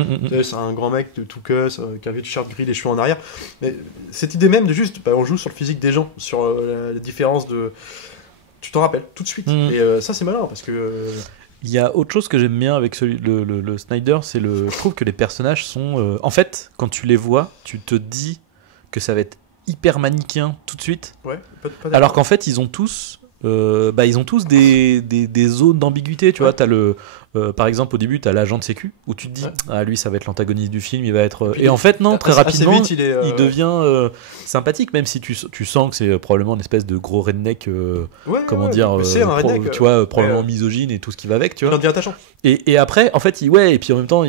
C'est un grand mec de tout cuss, qui a un t-shirt gris, les cheveux en arrière. Mais cette idée même de juste, on joue sur le physique des gens, sur la différence de. Tu t'en rappelles tout de suite. Et ça, c'est malin parce que. Il y a autre chose que j'aime bien avec le Snyder, c'est je trouve que les personnages sont. En fait, quand tu les vois, tu te dis que ça va être hyper manichéen tout de suite. Ouais, pas alors qu'en fait ils ont tous des zones d'ambiguïté, tu vois. T'as par exemple au début t'as l'agent de sécu où tu te dis lui ça va être l'antagoniste du film, il va être et en fait non, très rapidement vite, il devient sympathique, même si tu sens que c'est probablement une espèce de gros redneck c'est un redneck, tu vois, probablement misogyne et tout ce qui va avec, tu vois. Il devient attachant. Et après en fait et puis en même temps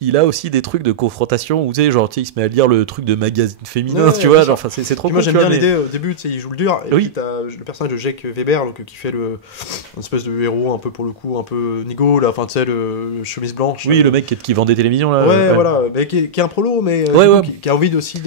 il a aussi des trucs de confrontation où tu sais genre il se met à lire le truc de magazine féminin, tu vois, genre c'est trop cool. Moi j'aime bien l'idée au début, tu sais, il joue le dur et puis t'as le personnage de Jake Weber donc qui fait une espèce de héros un peu pour le coup un peu nigo là, enfin tu sais le chemise blanche. Oui, le mec qui vend des télévisions là. Ouais, voilà, mais qui est un prolo mais qui a envie aussi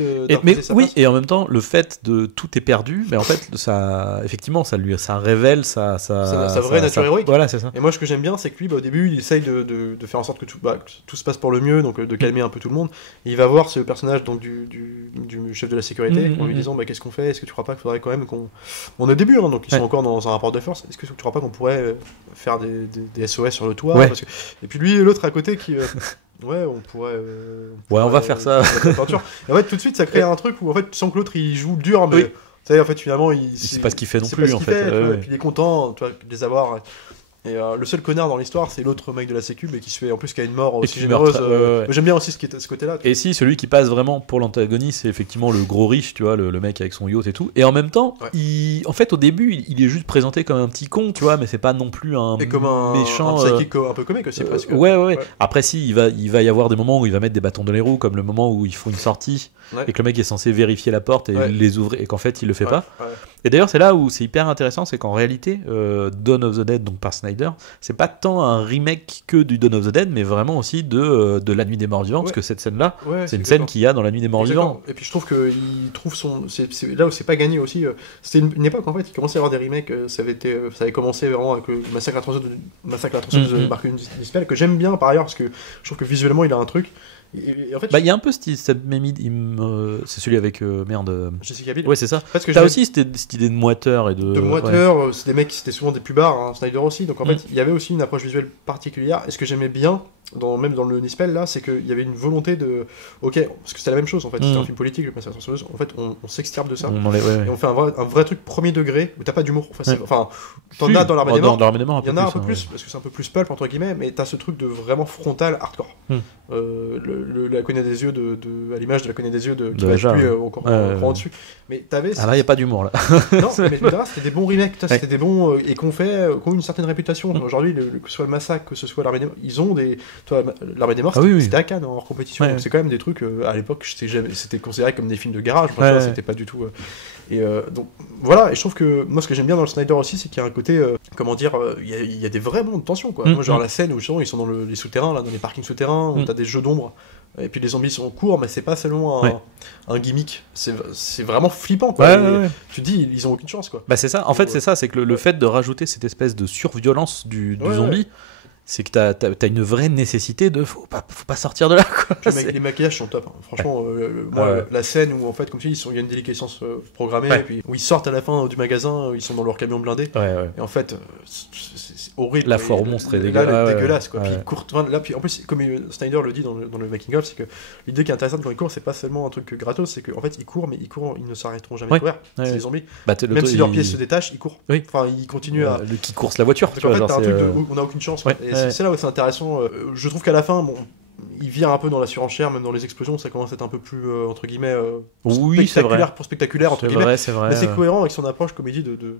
et en même temps le fait de tout est perdu, mais en fait ça effectivement ça révèle sa vraie nature héroïque. Voilà, c'est ça. Et moi ce que j'aime bien c'est que lui au début il essaye de faire en sorte que tout se passe pour le mieux, donc de calmer un peu tout le monde. Et il va voir ce personnage donc du chef de la sécurité en lui disant qu'est-ce qu'on fait, est-ce que tu crois pas qu'il faudrait quand même qu'on on est au début donc ils sont encore dans un rapport de force, est-ce que tu crois pas qu'on pourrait faire des SOS sur le toit parce que... Et puis lui et l'autre à côté qui on pourrait on va faire ça. Et en fait tout de suite ça crée un truc où en fait tu sens que l'autre il joue dur mais tu sais en fait finalement c'est pas ce qu'il fait non plus en fait. Et puis il est content de les avoir. Et le seul connard dans l'histoire, c'est l'autre mec de la sécu, mais qui se fait en plus qui a une mort aussi généreuse. J'aime bien aussi ce côté-là. Et si celui qui passe vraiment pour l'antagoniste, c'est effectivement le gros riche, tu vois, le mec avec son yacht et tout. Et en même temps, en fait, au début, il est juste présenté comme un petit con, tu vois, mais c'est pas non plus un méchant. Un psychique un peu comique aussi presque. Ouais. Après, il va y avoir des moments où il va mettre des bâtons dans les roues, comme le moment où il faut une sortie et que le mec est censé vérifier la porte et les ouvrir, et qu'en fait, il le fait pas. Et d'ailleurs, c'est là où c'est hyper intéressant, c'est qu'en réalité, Dawn of the Dead, donc par Snyder, c'est pas tant un remake que du Dawn of the Dead, mais vraiment aussi de La Nuit des Morts Vivants, parce que cette scène-là, c'est une scène qu'il y a dans La Nuit des Morts Vivants. Et puis je trouve qu'il trouve c'est là où c'est pas gagné aussi. C'était une époque en fait, il commençait à y avoir des remakes. Ça avait commencé vraiment avec le Massacre à la tronçonneuse de Mark Dispel, que j'aime bien par ailleurs, parce que je trouve que visuellement il a un truc. Et en fait, il y a un peu cette même idée, c'est celui avec Jessica Biel. Ouais, c'est ça. T'as aussi cette idée de moiteur et de moiteur. C'est des mecs qui c'était souvent des pubards, Snyder aussi. Donc en fait, il y avait aussi une approche visuelle particulière. Et ce que j'aimais bien, même dans le Nispel là, c'est qu'il y avait une volonté de, parce que c'était la même chose en fait. C'était un film politique, le Massacre à la tronçonneuse. En fait, on s'extirpe de ça. Et on fait un vrai truc premier degré où t'as pas d'humour. Enfin, t'en as dans l'Armée des Morts. Il y en a un peu plus parce que c'est un peu plus pulp entre guillemets, mais t'as ce truc de vraiment frontal hardcore. La cognée des yeux à l'image de la cognée des yeux qui va être lui encore en dessus. Mais t'avais là il y a pas d'humour là. Non, mais c'était des bons remakes, c'était des bons et qui ont une certaine réputation. Aujourd'hui, que ce soit le Massacre, que ce soit l'Armée des Morts, ils ont des l'Armée des Morts, c'était à Cannes en compétition. Donc c'est quand même des trucs à l'époque c'était considéré comme des films de garage, c'était pas du tout Et donc voilà, et je trouve que moi ce que j'aime bien dans le Snyder aussi, c'est qu'il y a un côté, il y a des vrais moments de tension, quoi. Moi, genre la scène où justement, ils sont dans les souterrains, là, dans les parkings souterrains, où t'as des jeux d'ombre, et puis les zombies sont courts, mais c'est pas seulement un gimmick, c'est vraiment flippant, quoi. Ouais. Tu te dis, ils ont aucune chance, quoi. Bah c'est ça, en fait c'est ça, c'est que le fait de rajouter cette espèce de surviolence du zombie, c'est que t'as une vraie nécessité de faut pas sortir de là, quoi. Les maquillages sont top, hein. Franchement, la scène où en fait comme tu dis il y a une déliquescence programmée, et puis où ils sortent à la fin du magasin, ils sont dans leur camion blindé, et en fait c'est horrible, la foire au monstre est dégueulasse, quoi. Puis ils courent, là, puis en plus comme Snyder le dit dans le making of, c'est que l'idée qui est intéressante quand ils courent, c'est pas seulement un truc gratos, c'est qu'en fait ils courent, mais ils ne s'arrêteront jamais de courir, c'est les zombies, même si leurs pieds se détachent, ils courent, enfin ils continuent à qui course la voiture, tu vois, en fait t'as un truc où on a aucune chance, et c'est là où c'est intéressant. Je trouve qu'à la fin, il vire un peu dans la surenchère, même dans les explosions, ça commence à être un peu plus entre guillemets spectaculaire pour spectaculaire, entre guillemets. C'est vrai. Mais c'est cohérent avec son approche comédie de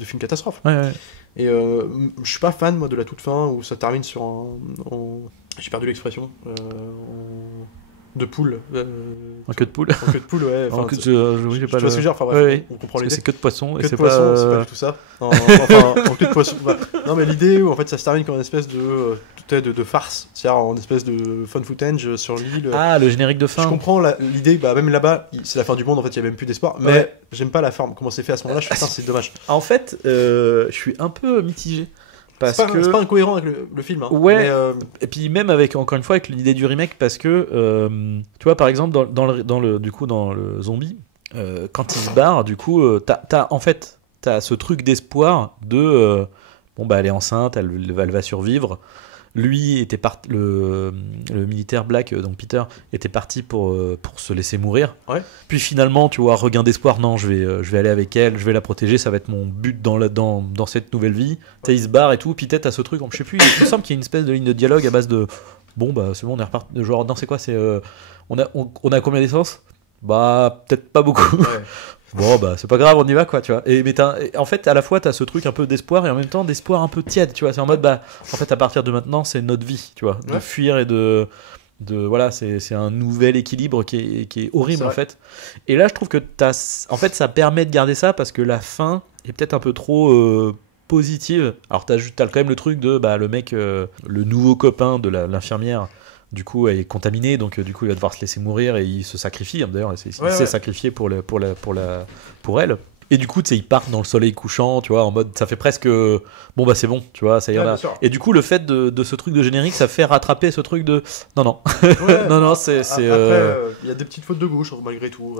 film catastrophe. Et je suis pas fan moi de la toute fin où ça termine sur j'ai perdu l'expression. De poule. En queue de poule. En queue de poule, ouais. Enfin, je sais pas. Tu vois ce que je veux dire, enfin bref, on comprend l'idée. C'est queue de poisson. Queue de poisson, c'est pas du tout ça. Enfin, en queue de poisson. Bah, non, mais l'idée où en fait ça se termine comme une espèce de farce, c'est-à-dire en espèce de fun footage sur l'île. Ah, le générique de fin. Je comprends l'idée, bah même là-bas, c'est la fin du monde, en fait, il y a même plus d'espoir. Mais j'aime pas la forme, comment c'est fait à ce moment-là. Je trouve c'est dommage. En fait, je suis un peu mitigé. C'est pas incohérent avec le film. Hein. Ouais. Mais, et puis même avec encore une fois avec l'idée du remake, parce que tu vois par exemple dans le zombie, quand il se barre, du coup t'as ce truc d'espoir de bon bah elle est enceinte, elle va survivre. Lui était parti, le militaire Black, donc Peter, était parti pour se laisser mourir. Ouais. Puis finalement, tu vois, regain d'espoir, non, je vais aller avec elle, je vais la protéger, ça va être mon but dans cette nouvelle vie. Tu sais, il se barre et tout, puis peut-être à ce truc, je sais plus, il me semble qu'il y a une espèce de ligne de dialogue à base de bon, bah c'est bon, on est reparti. Genre, non, c'est quoi, c'est on a combien d'essence? Bah, peut-être pas beaucoup. Ouais. Bon bah c'est pas grave, on y va quoi, tu vois. Mais en fait à la fois t'as ce truc un peu d'espoir et en même temps d'espoir un peu tiède, tu vois. C'est en mode bah en fait à partir de maintenant c'est notre vie, tu vois, de fuir et de voilà, c'est un nouvel équilibre qui est horrible en fait. Et là je trouve que en fait ça permet de garder ça parce que la fin est peut-être un peu trop positive. Alors t'as quand même le truc de bah le mec, le nouveau copain de l'infirmière. Du coup, elle est contaminée, donc du coup, il va devoir se laisser mourir et il se sacrifie. D'ailleurs, il s'est sacrifié pour elle. Et du coup, tu sais, ils partent dans le soleil couchant, tu vois, en mode, ça fait presque, bon bah c'est bon, tu vois, ça y en a. Et du coup, le fait de ce truc de générique, ça fait rattraper ce truc de, non, non, c'est. Après, il y a des petites fautes de gauche malgré tout.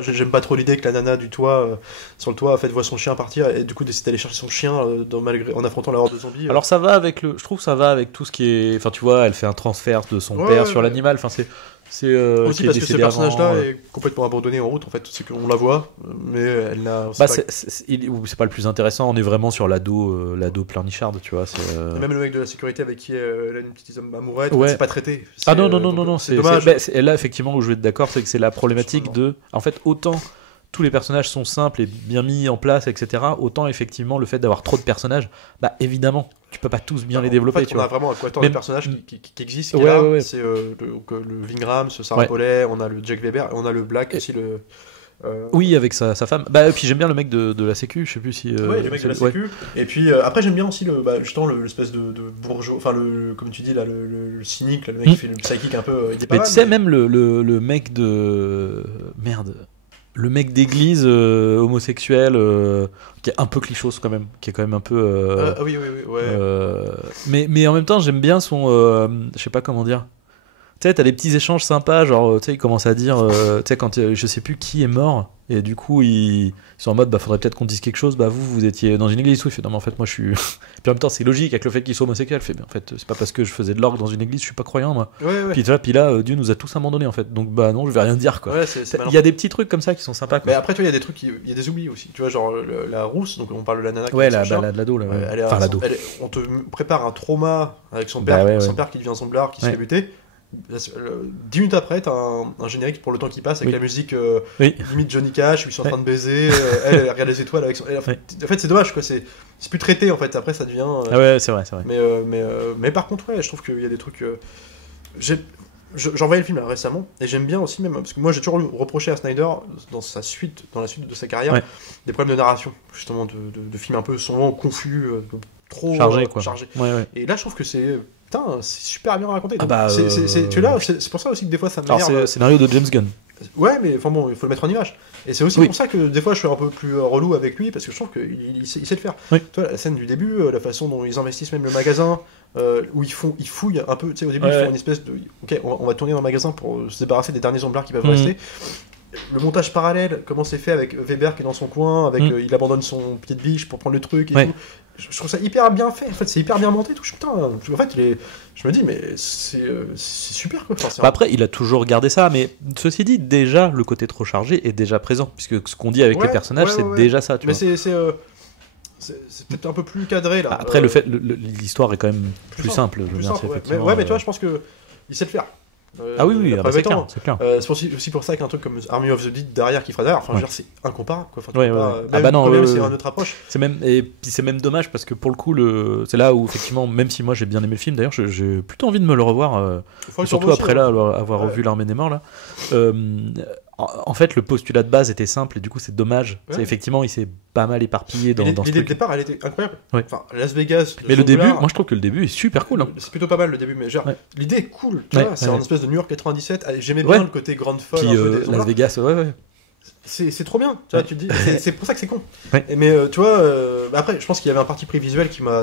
J'aime pas trop l'idée que la nana du toit, sur le toit, en fait, voit son chien partir et du coup décide d'aller chercher son chien en affrontant la horde de zombies. Alors ça va avec je trouve que ça va avec tout ce qui est, enfin tu vois, elle fait un transfert de son père sur l'animal, enfin c'est. Aussi parce que ce personnage-là est complètement abandonné en route, en fait, c'est qu'on la voit, mais elle n'a. C'est pas le plus intéressant, on est vraiment sur l'ado pleurnicharde, tu vois. Même le mec de la sécurité avec qui elle a une petite amourette, c'est pas traité. Non, c'est dommage. Et là, effectivement, où je vais être d'accord, c'est que c'est la problématique de. En fait, autant tous les personnages sont simples et bien mis en place, etc., autant effectivement le fait d'avoir trop de personnages, bah évidemment. Tu peux pas tous bien les développer. On a vraiment un quatuor de personnages qui existent. C'est le Vingram, ce Sarah Paulet, on a le Jack Weber, et on a le Black aussi. Oui, avec sa femme. Bah, et puis j'aime bien le mec de la Sécu, je sais plus si. Oui, le mec de la Sécu. Et puis après, j'aime bien aussi justement l'espèce de bourgeois, enfin, comme tu dis, là, le cynique, là, le mec qui fait le psychique un peu. Mais tu sais, même le mec de. Merde. Le mec d'église homosexuel qui est un peu clichos quand même, qui est quand même un peu oui, ouais. Mais en même temps j'aime bien son je sais pas comment dire, tu sais, t'as des petits échanges sympas, genre tu sais, il commence à dire tu sais, quand je sais plus qui est mort et du coup ils sont en mode bah faudrait peut-être qu'on dise quelque chose, bah vous étiez dans une église, il fait non mais en fait moi je suis puis en même temps c'est logique avec le fait qu'il soit homosexuel, fait mais en fait c'est pas parce que je faisais de l'orgue dans une église je suis pas croyant moi. Puis là Dieu nous a tous abandonnés en fait, donc bah non je vais rien dire quoi. Il y a des petits trucs comme ça qui sont sympas quoi. Mais après tu vois il y a des trucs, il y a des oublis aussi, tu vois, genre la rousse, donc on parle de la nana l'ado là, l'ado. On te prépare un trauma avec son père, son père qui devient somblard, qui se fait buter. 10 minutes après, t'as un générique pour le temps qui passe avec la musique limite Johnny Cash où ils sont en train de baiser. Elle regarde les étoiles avec son. En fait, c'est dommage quoi. C'est plus traité en fait. Après, ça devient. Ah ouais, c'est vrai. Mais par contre, je trouve qu'il y a des trucs. j'en voyais le film là, récemment, et j'aime bien aussi même, parce que moi j'ai toujours reproché à Snyder, dans la suite de sa carrière, Ouais. des problèmes de narration, justement, de films un peu souvent confus, trop Chargé, quoi. chargés. Ouais. Et là je trouve que c'est super bien raconté. Ah Donc, bah, tu l'as, c'est pour ça aussi que des fois ça Alors, m'énerve. c'est le scénario de James Gunn. Ouais, mais enfin bon, il faut le mettre en image. Et c'est aussi Oui. pour ça que des fois je suis un peu plus relou avec lui, parce que je trouve qu'il sait le faire. Oui. Tu vois, la scène du début, la façon dont ils investissent même le magasin, où ils fouillent un peu, tu sais, au début Ouais, ils ouais. font une espèce de. Ok, on va tourner dans le magasin pour se débarrasser des derniers omblards qui peuvent Mhm. rester. Le montage parallèle, comment c'est fait avec Weber qui est dans son coin, avec il abandonne son pied de biche pour prendre le truc et Ouais. tout. Je trouve ça hyper bien fait, en fait, c'est hyper bien monté, tout. Putain, en fait, je me dis, mais c'est super quoi. Enfin, c'est Bah après, il a toujours gardé ça, mais ceci dit, déjà, le côté trop chargé est déjà présent, puisque ce qu'on dit avec Ouais, les personnages, ouais, c'est ouais. déjà ça, tu Mais vois. c'est peut-être un peu plus cadré là. Après, l'histoire est quand même plus simple, je veux Plus dire, simple, c'est ouais. effectivement, Mais tu vois, je pense que il sait le faire. Ah oui, après ah bah, c'est 20 ans. clair, c'est clair. C'est aussi pour ça qu'un truc comme Army of the Dead derrière qui fera derrière, enfin, je veux dire, c'est incomparable quoi. Enfin, tu Ouais, peux ouais, pas- ouais. Même, Ah bah non, quand même, ouais, c'est ouais. une autre approche. Et puis c'est même dommage parce que pour le coup, c'est là où effectivement, même si moi j'ai bien aimé le film, d'ailleurs, j'ai plutôt envie de me le revoir, Faut le surtout savoir aussi, après hein. là, avoir Ouais. revu L'Armée des Morts là. En fait, le postulat de base était simple et du coup, c'est dommage. Ouais. C'est effectivement, il s'est pas mal éparpillé dans ce L'idée de truc. départ, elle était incroyable. Ouais. Enfin, Las Vegas. Mais le début, Zongular, moi je trouve que le début est super cool. Hein. c'est plutôt pas mal le début, mais genre, Ouais. l'idée est cool. Tu Ouais, vois, c'est ouais. un espèce de New York 97. J'aimais Ouais. bien le côté grande folle. Puis un peu des Las Zongular. Vegas, ouais. C'est trop bien, tu vois, Ouais. tu te dis, c'est pour ça que c'est con. Ouais. Mais tu vois, après, je pense qu'il y avait un parti pris visuel qui m'a.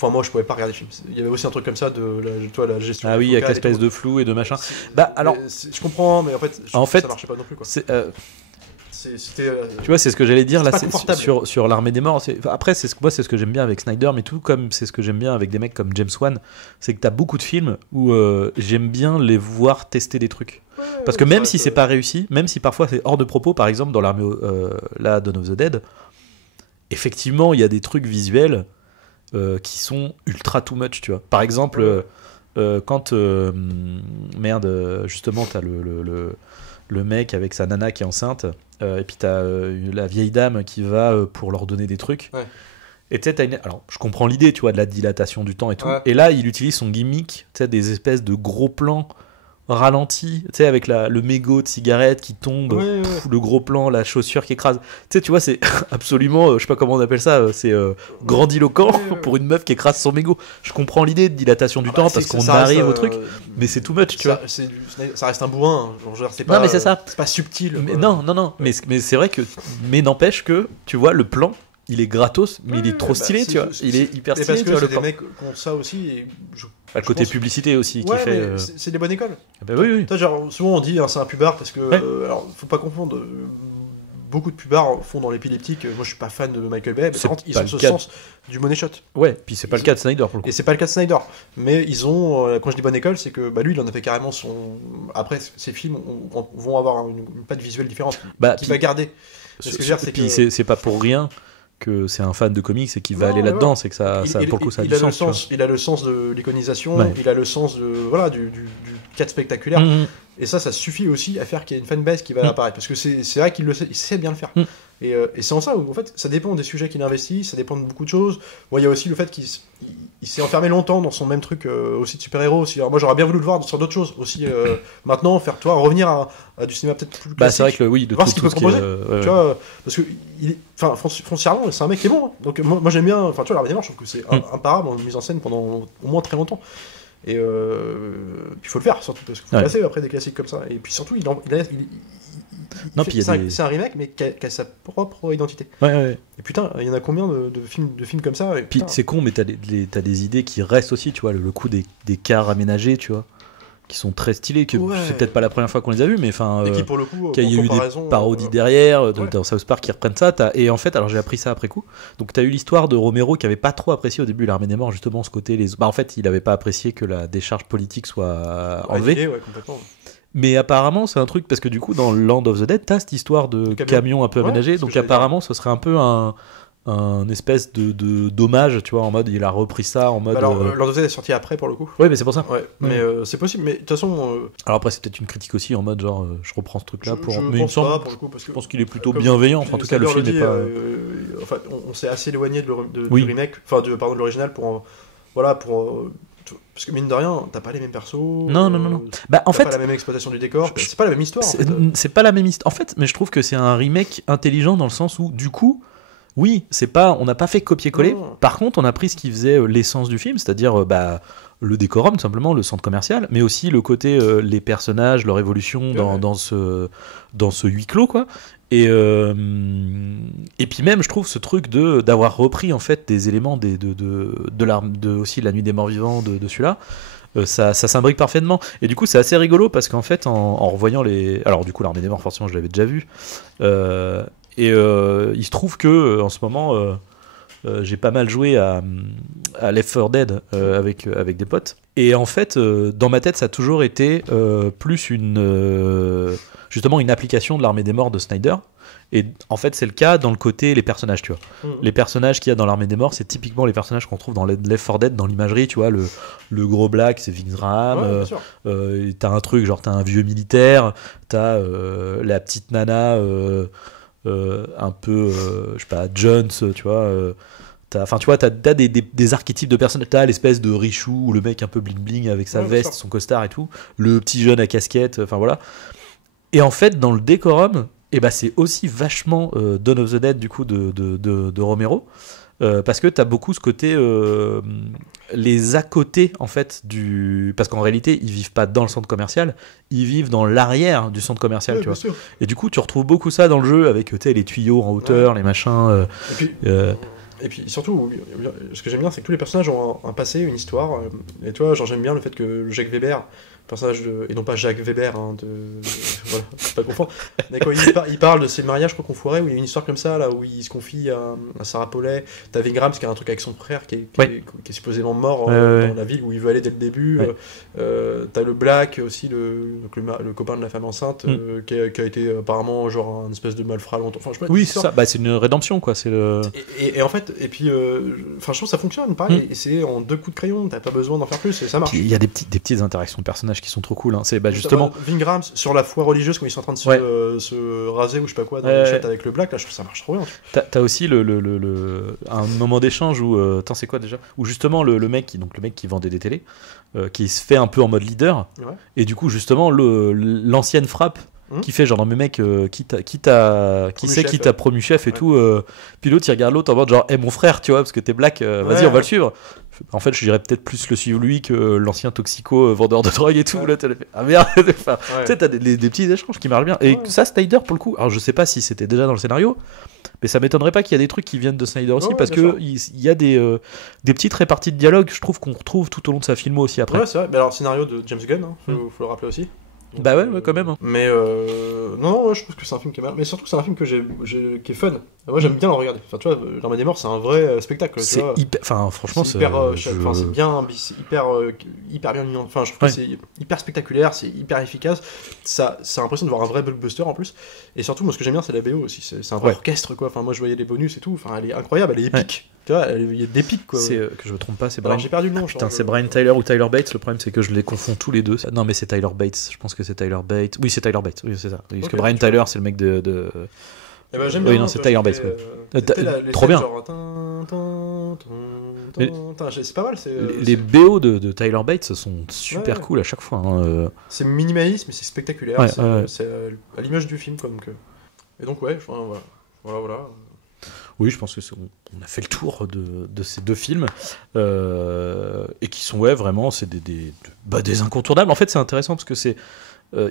Enfin, moi, je pouvais pas regarder le film. Il y avait aussi un truc comme ça de la gestion. Ah oui, avec focale et l'espèce tout. de flou et de machin. C'est- Bah, alors- je comprends, mais en fait, je trouve que ça marchait pas non plus, quoi. C'était. Tu vois, c'est ce que j'allais dire C'est là, pas c'est confortable. sur l'Armée des Morts. Enfin, après, c'est ce que j'aime bien avec Snyder, mais tout comme c'est ce que j'aime bien avec des mecs comme James Wan, c'est que t'as beaucoup de films où j'aime bien les voir tester des trucs. Parce que même si c'est pas réussi, même si parfois c'est hors de propos, par exemple dans l'armée là, Dawn of the Dead, effectivement il y a des trucs visuels qui sont ultra too much, tu vois. Par exemple, quand justement t'as le mec avec sa nana qui est enceinte, et puis t'as la vieille dame qui va pour leur donner des trucs. Ouais. Et tu sais, alors je comprends l'idée, tu vois, de la dilatation du temps et tout. Ouais. Et là, il utilise son gimmick, tu sais, des espèces de gros plans ralentis, tu sais, avec le mégot de cigarette qui tombe, Ouais, ouais. le gros plan, la chaussure qui écrase. Tu sais, tu vois, c'est absolument, je sais pas comment on appelle ça, c'est grandiloquent Ouais. pour une meuf qui écrase son mégot. Je comprends l'idée de dilatation du temps parce qu'on arrive au truc, mais c'est too much, tu vois. Ça reste un bourrin. Genre, c'est pas, Non, mais c'est ça. C'est pas subtil. Mais quoi. non, mais c'est vrai que, mais n'empêche que, tu vois, le plan, il est gratos, mais il est trop Bah, stylé, tu vois. Il est hyper mais stylé, parce tu que vois, le c'est des plan. mecs qui ont ça aussi. Et Le côté pense- publicité aussi qui Ouais, fait. mais c'est des bonnes écoles. Bah oui. Toi, genre, souvent on dit c'est un pubard parce que. Ouais. Alors, faut pas confondre. Beaucoup de pubards font dans l'épileptique. Moi, je suis pas fan de Michael Bay. Mais C'est par contre, ils pas ont le ce cas. sens du money shot. Ouais, puis c'est pas le cas de Snyder pour le coup. Et c'est pas le cas de Snyder. Mais ils ont. Quand je dis bonne école, c'est que lui, il en a fait carrément son. Après, ses films vont avoir une patte visuelle différente. Bah, Qu'il puis- va garder. Ce que je veux dire, c'est puis que- c'est pas pour rien que c'est un fan de comics et qu'il va Non, aller ouais, là-dedans, ouais. c'est que ça, pour le coup, ça a il du a le sens. tu vois. sens, il a le sens de l'iconisation, Ouais. il a le sens de voilà du cadre spectaculaire. Mhm. Et ça suffit aussi à faire qu'il y ait une fanbase qui va apparaître. Parce que c'est vrai qu'il le sait, il sait bien le faire. Mm. Et c'est en ça où, en fait, ça dépend des sujets qu'il investit, ça dépend de beaucoup de choses. Bon, il y a aussi le fait qu'il s'est enfermé longtemps dans son même truc aussi de super-héros. Aussi. Alors, moi, j'aurais bien voulu le voir sur d'autres choses aussi. Maintenant, revenir à du cinéma peut-être plus classique. Bah, c'est vrai que oui, de Voir tout ce qu'il peut ce qui est, proposer. ouais. Tu vois, parce que foncièrement, c'est un mec qui est bon. Hein. Donc, moi j'aime bien. Enfin, tu vois, l'Armée des Morts, je trouve que c'est imparable en mise en scène pendant au moins très longtemps. Et puis il faut le faire surtout parce qu'il faut Ouais. passer après des classiques comme ça. Et puis surtout, Non, puis il y a des- c'est un remake, mais qui a sa propre identité. Ouais. Et putain, il y en a combien de films comme ça et Puis putain, c'est con, mais t'as des idées qui restent aussi, tu vois, le coup des cars aménagés, tu vois, qui sont très stylés, que Ouais. c'est peut-être pas la première fois qu'on les a vus, mais enfin, et qui pour le coup, qu'il y a en eu des comparaison, parodies derrière, ouais. dans South Park qui reprennent ça, et en fait, alors j'ai appris ça après coup, donc t'as eu l'histoire de Romero qui avait pas trop apprécié au début l'Armée des Morts, justement, ce côté, en fait, il avait pas apprécié que la décharge politique soit enlevée. annihilé, ouais, complètement. Mais apparemment, c'est un truc, parce que du coup, dans Land of the Dead, t'as cette histoire de camion. camion un peu Ouais, aménagé, c'est ce donc que j'allais apparemment, ce serait un peu un espèce de dommage, tu vois, en mode, il a repris ça, en mode... Bah alors, Land of the Dead est sorti après pour le coup. Ouais, mais c'est pour ça. Ouais, mais c'est possible. Mais de toute façon, Alors après, c'est peut-être une critique aussi, en mode, genre, je reprends ce truc-là pour... je Mais il me pense semble, pas pour le coup parce que je pense qu'il est plutôt comme bienveillant, enfin, en tout cas, le Snyder film dit, n'est pas... enfin, on s'est assez éloigné du Oui. remake, enfin de l'original pour voilà pour Parce que mine de rien, t'as pas les mêmes persos. Non. Bah, en t'as fait, pas la même exploitation du décor. C'est pas la même histoire. c'est pas la même histoire. En fait, mais je trouve que c'est un remake intelligent dans le sens où, du coup, oui, on n'a pas fait copier-coller. Non. Par contre, on a pris ce qui faisait l'essence du film, c'est-à-dire le décorum, tout simplement, le centre commercial, mais aussi le côté les personnages, leur évolution dans ce huis clos, quoi. Et puis même, je trouve ce truc d'avoir repris en fait des éléments aussi de la Nuit des Morts Vivants de celui-là. Ça s'imbrique parfaitement, et du coup c'est assez rigolo parce qu'en fait en revoyant alors du coup l'Armée des Morts, forcément je l'avais déjà vu, il se trouve que en ce moment j'ai pas mal joué à Left 4 Dead avec des potes, et en fait dans ma tête ça a toujours été plus justement une application de l'Armée des Morts de Snyder. Et en fait, c'est le cas dans le côté les personnages, tu vois. Les personnages qu'il y a dans l'Armée des Morts, c'est typiquement les personnages qu'on trouve dans Left 4 Dead, dans l'imagerie, tu vois. Le gros black, c'est Vince Graham. T'as un truc, genre t'as un vieux militaire, t'as la petite nana, un peu, je sais pas, Jones, tu vois. Enfin, tu vois, t'as des archétypes de personnages. T'as l'espèce de Richou, ou le mec un peu bling bling avec sa veste, son costard et tout. Le petit jeune à casquette, enfin voilà. Et en fait, dans le décorum, c'est aussi vachement Dawn of the Dead du coup de Romero, parce que t'as beaucoup ce côté les à côté en fait parce qu'en réalité ils vivent pas dans le centre commercial, ils vivent dans l'arrière du centre commercial, tu vois. Sûr. Et du coup tu retrouves beaucoup ça dans le jeu avec les tuyaux en hauteur, les machins. Et puis surtout, ce que j'aime bien, c'est que tous les personnages ont un passé, une histoire. Et toi, genre j'aime bien le fait que Jacques Weber, personnage et non pas Jacques Weber, voilà, faut pas confondre. Mais quand il parle de ses mariages, je crois qu'on foirait, où il y a une histoire comme ça, là, où il se confie à Sarah Paulet. T'as Vince Graham qui a un truc avec son frère qui est supposément mort dans la ville où il veut aller dès le début. T'as le Black aussi, le copain de la femme enceinte, qui a été apparemment genre un espèce de malfrat longtemps. Enfin, oui, c'est ça. C'est une rédemption, quoi. C'est et en fait, et puis, je trouve que ça fonctionne, pareil. Et c'est en 2 coups de crayon. T'as pas besoin d'en faire plus, et ça marche. Il y a des petites interactions de personnages qui sont trop cool. C'est justement Vince Graham sur la foi religieuse quand ils sont en train de se raser ou je sais pas quoi dans les chiottes avec le Black, là je trouve que ça marche trop bien. T'as aussi un moment d'échange où c'est quoi déjà, où justement le mec qui vendait des télés, qui se fait un peu en mode leader, et du coup justement l'ancienne frappe qui fait genre non mais mec qui t'a promu chef et tout, puis l'autre il regarde l'autre en mode genre mon frère, tu vois, parce que t'es black, vas-y on va le suivre. En fait je dirais peut-être plus le suivre lui que l'ancien toxico vendeur de drogue et tout. Là t'as fait merde. Enfin, tu sais, t'as des petits échanges qui marchent bien, et ça Snyder pour le coup, alors je sais pas si c'était déjà dans le scénario, mais ça m'étonnerait pas qu'il y a des trucs qui viennent de Snyder aussi, parce que il y a des petites réparties de dialogue, je trouve, qu'on retrouve tout au long de sa filmo aussi après. Ouais, c'est vrai. Mais alors scénario de James Gunn, faut le rappeler aussi. Donc, ouais, quand même. Mais non, je trouve que c'est un film qui est mal. Mais surtout, c'est un film qui est fun. Moi, j'aime bien le regarder. Enfin, tu vois, L'Armée des Morts, c'est un vrai spectacle. C'est hyper. Enfin, franchement, c'est hyper. C'est hyper bien mis. Enfin, je trouve que c'est hyper spectaculaire, c'est hyper efficace. Ça a l'impression de voir un vrai blockbuster en plus. Et surtout, moi, ce que j'aime bien, c'est la BO aussi. C'est un vrai orchestre, quoi. Enfin, moi, je voyais les bonus et tout. Enfin, elle est incroyable, elle est épique. Tu vois, il y a d'épique, quoi. C'est que je me trompe pas, c'est Brian. Alors, j'ai perdu le nom. Putain, c'est Brian Tyler ou Tyler Bates. Le problème, c'est que je les confonds tous les deux. Non, mais c'est Tyler Bates. Je pense que c'est Tyler Bates. Oui, c'est Tyler Bates. Oui, c'est ça. Parce que Brian Tyler, c'est le mec de... Eh ben, j'aime bien. Oui, non, c'est Tyler Bates. Trop bien. C'est pas mal. Les BO de Tyler Bates sont super cool à chaque fois. C'est minimaliste, mais c'est spectaculaire. C'est à l'image du film, comme que. Et donc, voilà. Oui, je pense que on a fait le tour de ces 2 films, et qui sont vraiment c'est des incontournables. En fait, c'est intéressant parce que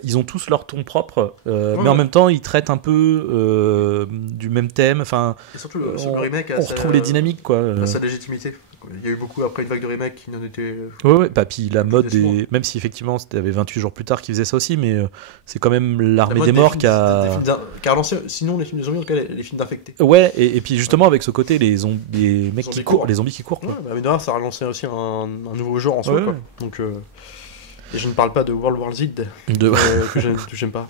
ils ont tous leur ton propre, mais en même temps ils traitent un peu du même thème. Enfin, et surtout, le remake on retrouve les dynamiques, quoi. Sa légitimité. Il y a eu beaucoup après une vague de remake qui n'en était. Ouais. Puis la mode même si effectivement c'était 28 jours plus tard qu'ils faisaient ça aussi, mais c'est quand même l'Armée des Morts qui a relancé. Sinon les films de zombies, en tout cas les films d'infectés. Ouais, et puis justement avec ce côté les mecs qui courent, les zombies qui courent. Mais d'ailleurs ça a relancé aussi un nouveau genre en soi, quoi. Donc. Et je ne parle pas de World War Z, que j'aime pas.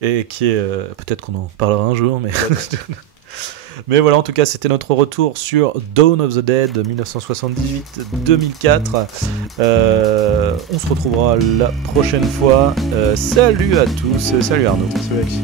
Et qui est... peut-être qu'on en parlera un jour, mais... Mais voilà, en tout cas, c'était notre retour sur Dawn of the Dead 1978-2004. On se retrouvera la prochaine fois. Salut à tous. Salut Arnaud. Salut Alexis.